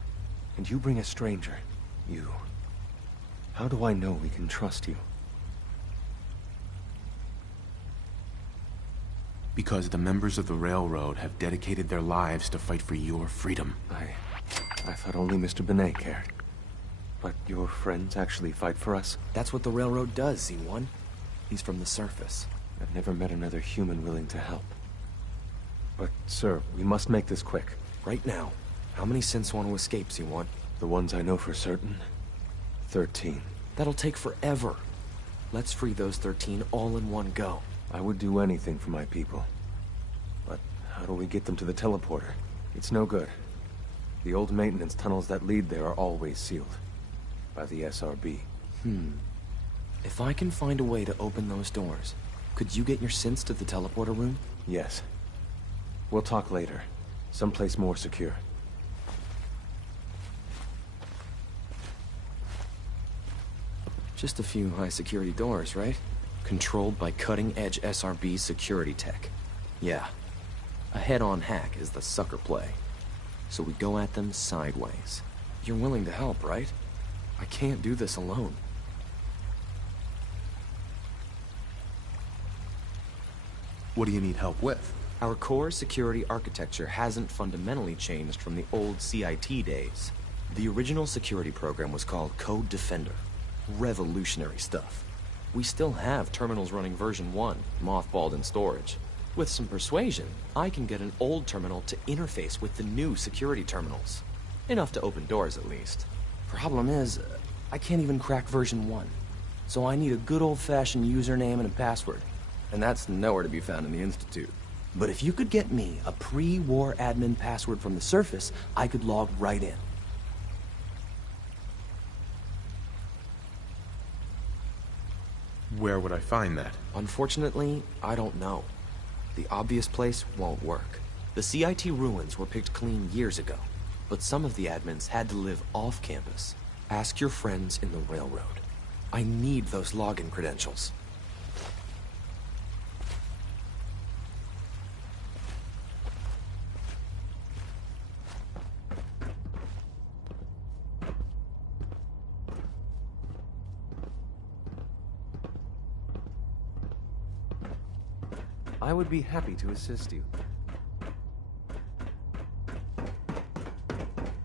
And you bring a stranger. You. How do I know we can trust you? Because the members of the Railroad have dedicated their lives to fight for your freedom. I thought only Mr. Benet cared. But your friends actually fight for us? That's what the Railroad does, C1. He's from the surface. I've never met another human willing to help. But, sir, we must make this quick. Right now. How many synths want to escape, C1? The ones I know for certain? 13. That'll take forever. Let's free those 13 all in one go. I would do anything for my people. But how do we get them to the teleporter? It's no good. The old maintenance tunnels that lead there are always sealed. By the SRB. If I can find a way to open those doors, could you get your synths to the teleporter room? Yes. We'll talk later. Someplace more secure. Just a few high-security doors, right? Controlled by cutting-edge SRB security tech. Yeah. A head-on hack is the sucker play. So we go at them sideways. You're willing to help, right? I can't do this alone. What do you need help with? Our core security architecture hasn't fundamentally changed from the old CIT days. The original security program was called Code Defender. Revolutionary stuff. We still have terminals running version 1, mothballed in storage. With some persuasion, I can get an old terminal to interface with the new security terminals. Enough to open doors, at least. Problem is, I can't even crack version 1. So I need a good old-fashioned username and a password. And that's nowhere to be found in the Institute. But if you could get me a pre-war admin password from the surface, I could log right in. Where would I find that? Unfortunately, I don't know. The obvious place won't work. The CIT ruins were picked clean years ago. but some of the admins had to live off campus. Ask your friends in the railroad. I need those login credentials. I would be happy to assist you.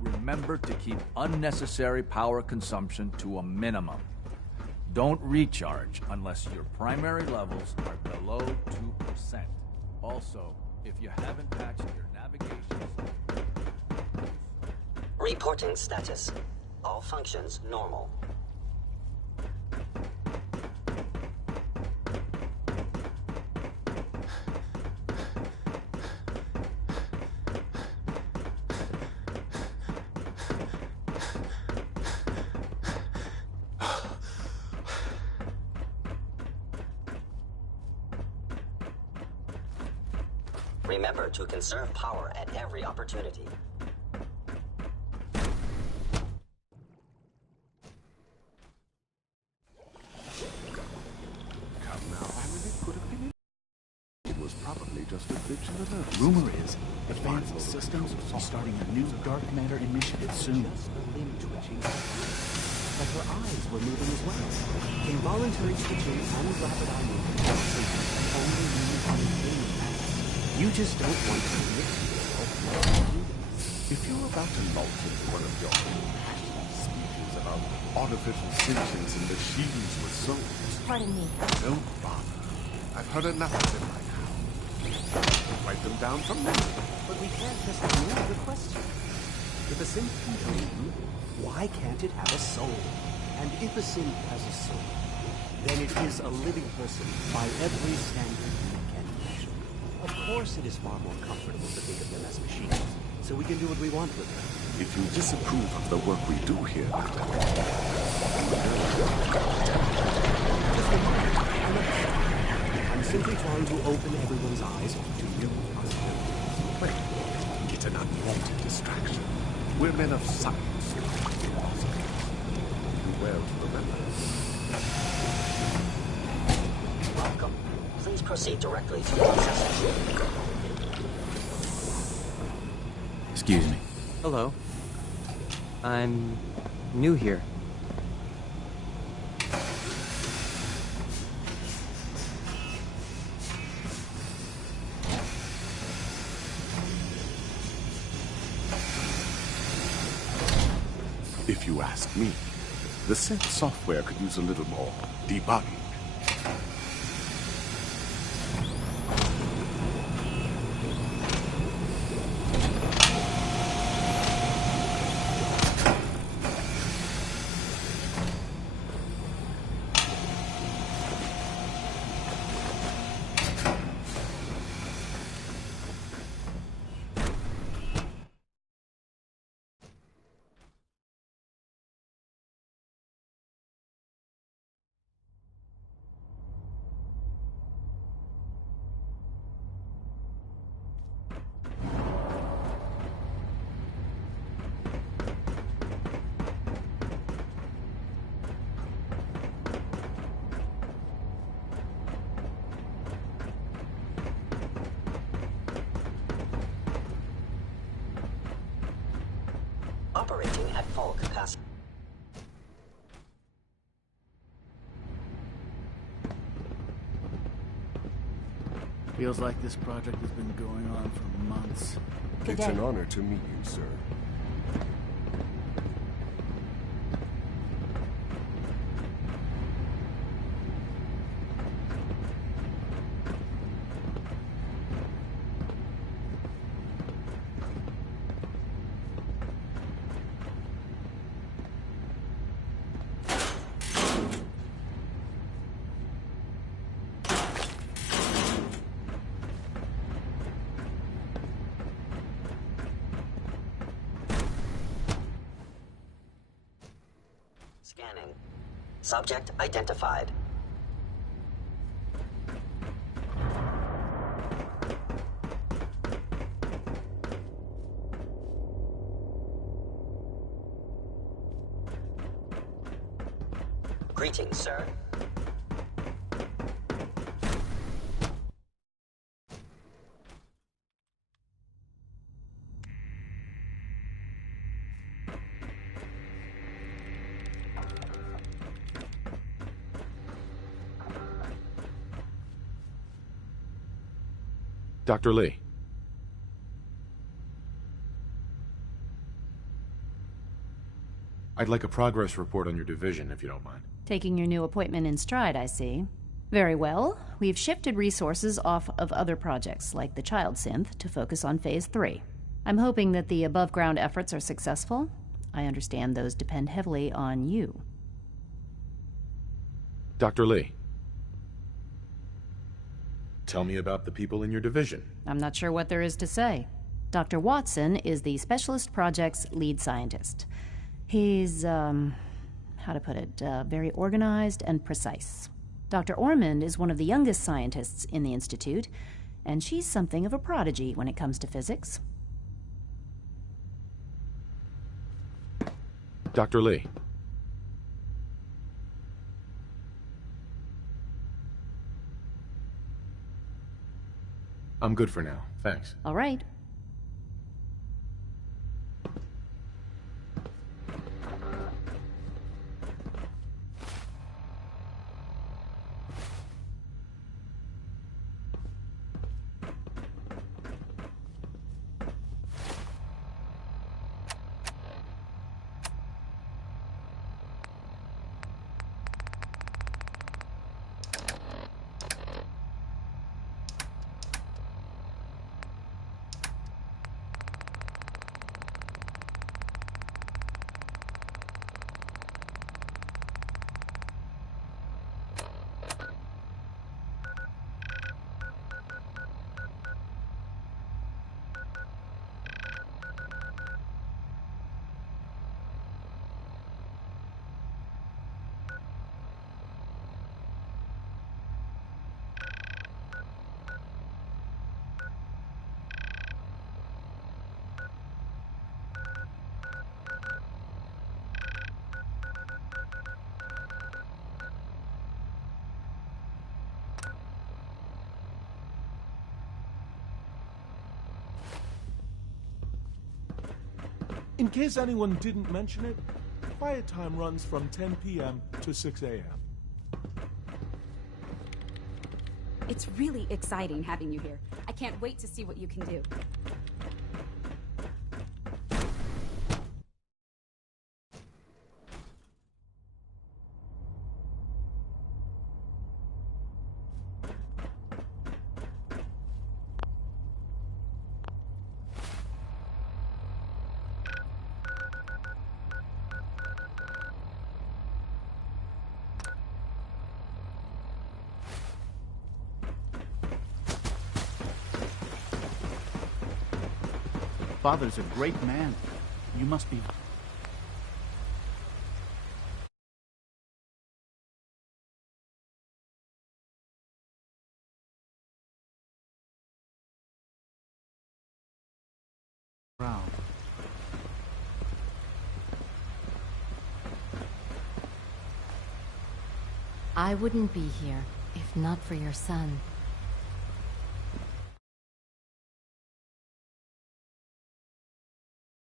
Remember to keep unnecessary power consumption to a minimum. Don't recharge unless your primary levels are below 2%. Also, if you haven't patched your navigation... Reporting status. All functions normal. Remember to conserve power at every opportunity. It was probably just a glitch in the nervous Rumor is, the fans and systems are starting a new dark matter initiative soon. But her eyes were moving as well. Involuntary twitching and rapid eye movement only mean uncanny acts. You just don't want to admit to yourself. If you're about to launch into one of your passionate speeches about artificial sentience and machines with souls, Pardon me. don't bother. I've heard enough of them by now. Write them down from memory. But we can't just ignore the question. If a synth can dream, why can't it have a soul? And if a synth has a soul, then it is a living person by every standard we can measure. Of course it is far more comfortable to think of them as machines, so we can do what we want with them. If you disapprove of the work we do here, I'm simply trying to open everyone's eyes to new possibilities. Wait, get an unwanted distraction. We're men of science, not philosophy. Do well to remember. Welcome. Please proceed directly to processing. Excuse me. Hello. I'm new here. If you ask me, the synth software could use a little more debugging. Operating at full capacity. Feels like this project has been going on for months. It's an honor to meet you, sir. Scanning. Subject identified. Greetings, sir. Dr. Lee. I'd like a progress report on your division, if you don't mind. Taking your new appointment in stride, I see. Very well. We've shifted resources off of other projects, like the child synth, to focus on Phase 3. I'm hoping that the above-ground efforts are successful. I understand those depend heavily on you. Dr. Lee. Tell me about the people in your division. I'm not sure what there is to say. Dr. Watson is the Specialist Project's lead scientist. He's, how to put it, very organized and precise. Dr. Ormond is one of the youngest scientists in the Institute, and she's something of a prodigy when it comes to physics. Dr. Lee. I'm good for now, thanks. All right. In case anyone didn't mention it, quiet time runs from 10 p.m. to 6 a.m. It's really exciting having you here. I can't wait to see what you can do. Father's a great man. You must be... proud. I wouldn't be here if not for your son.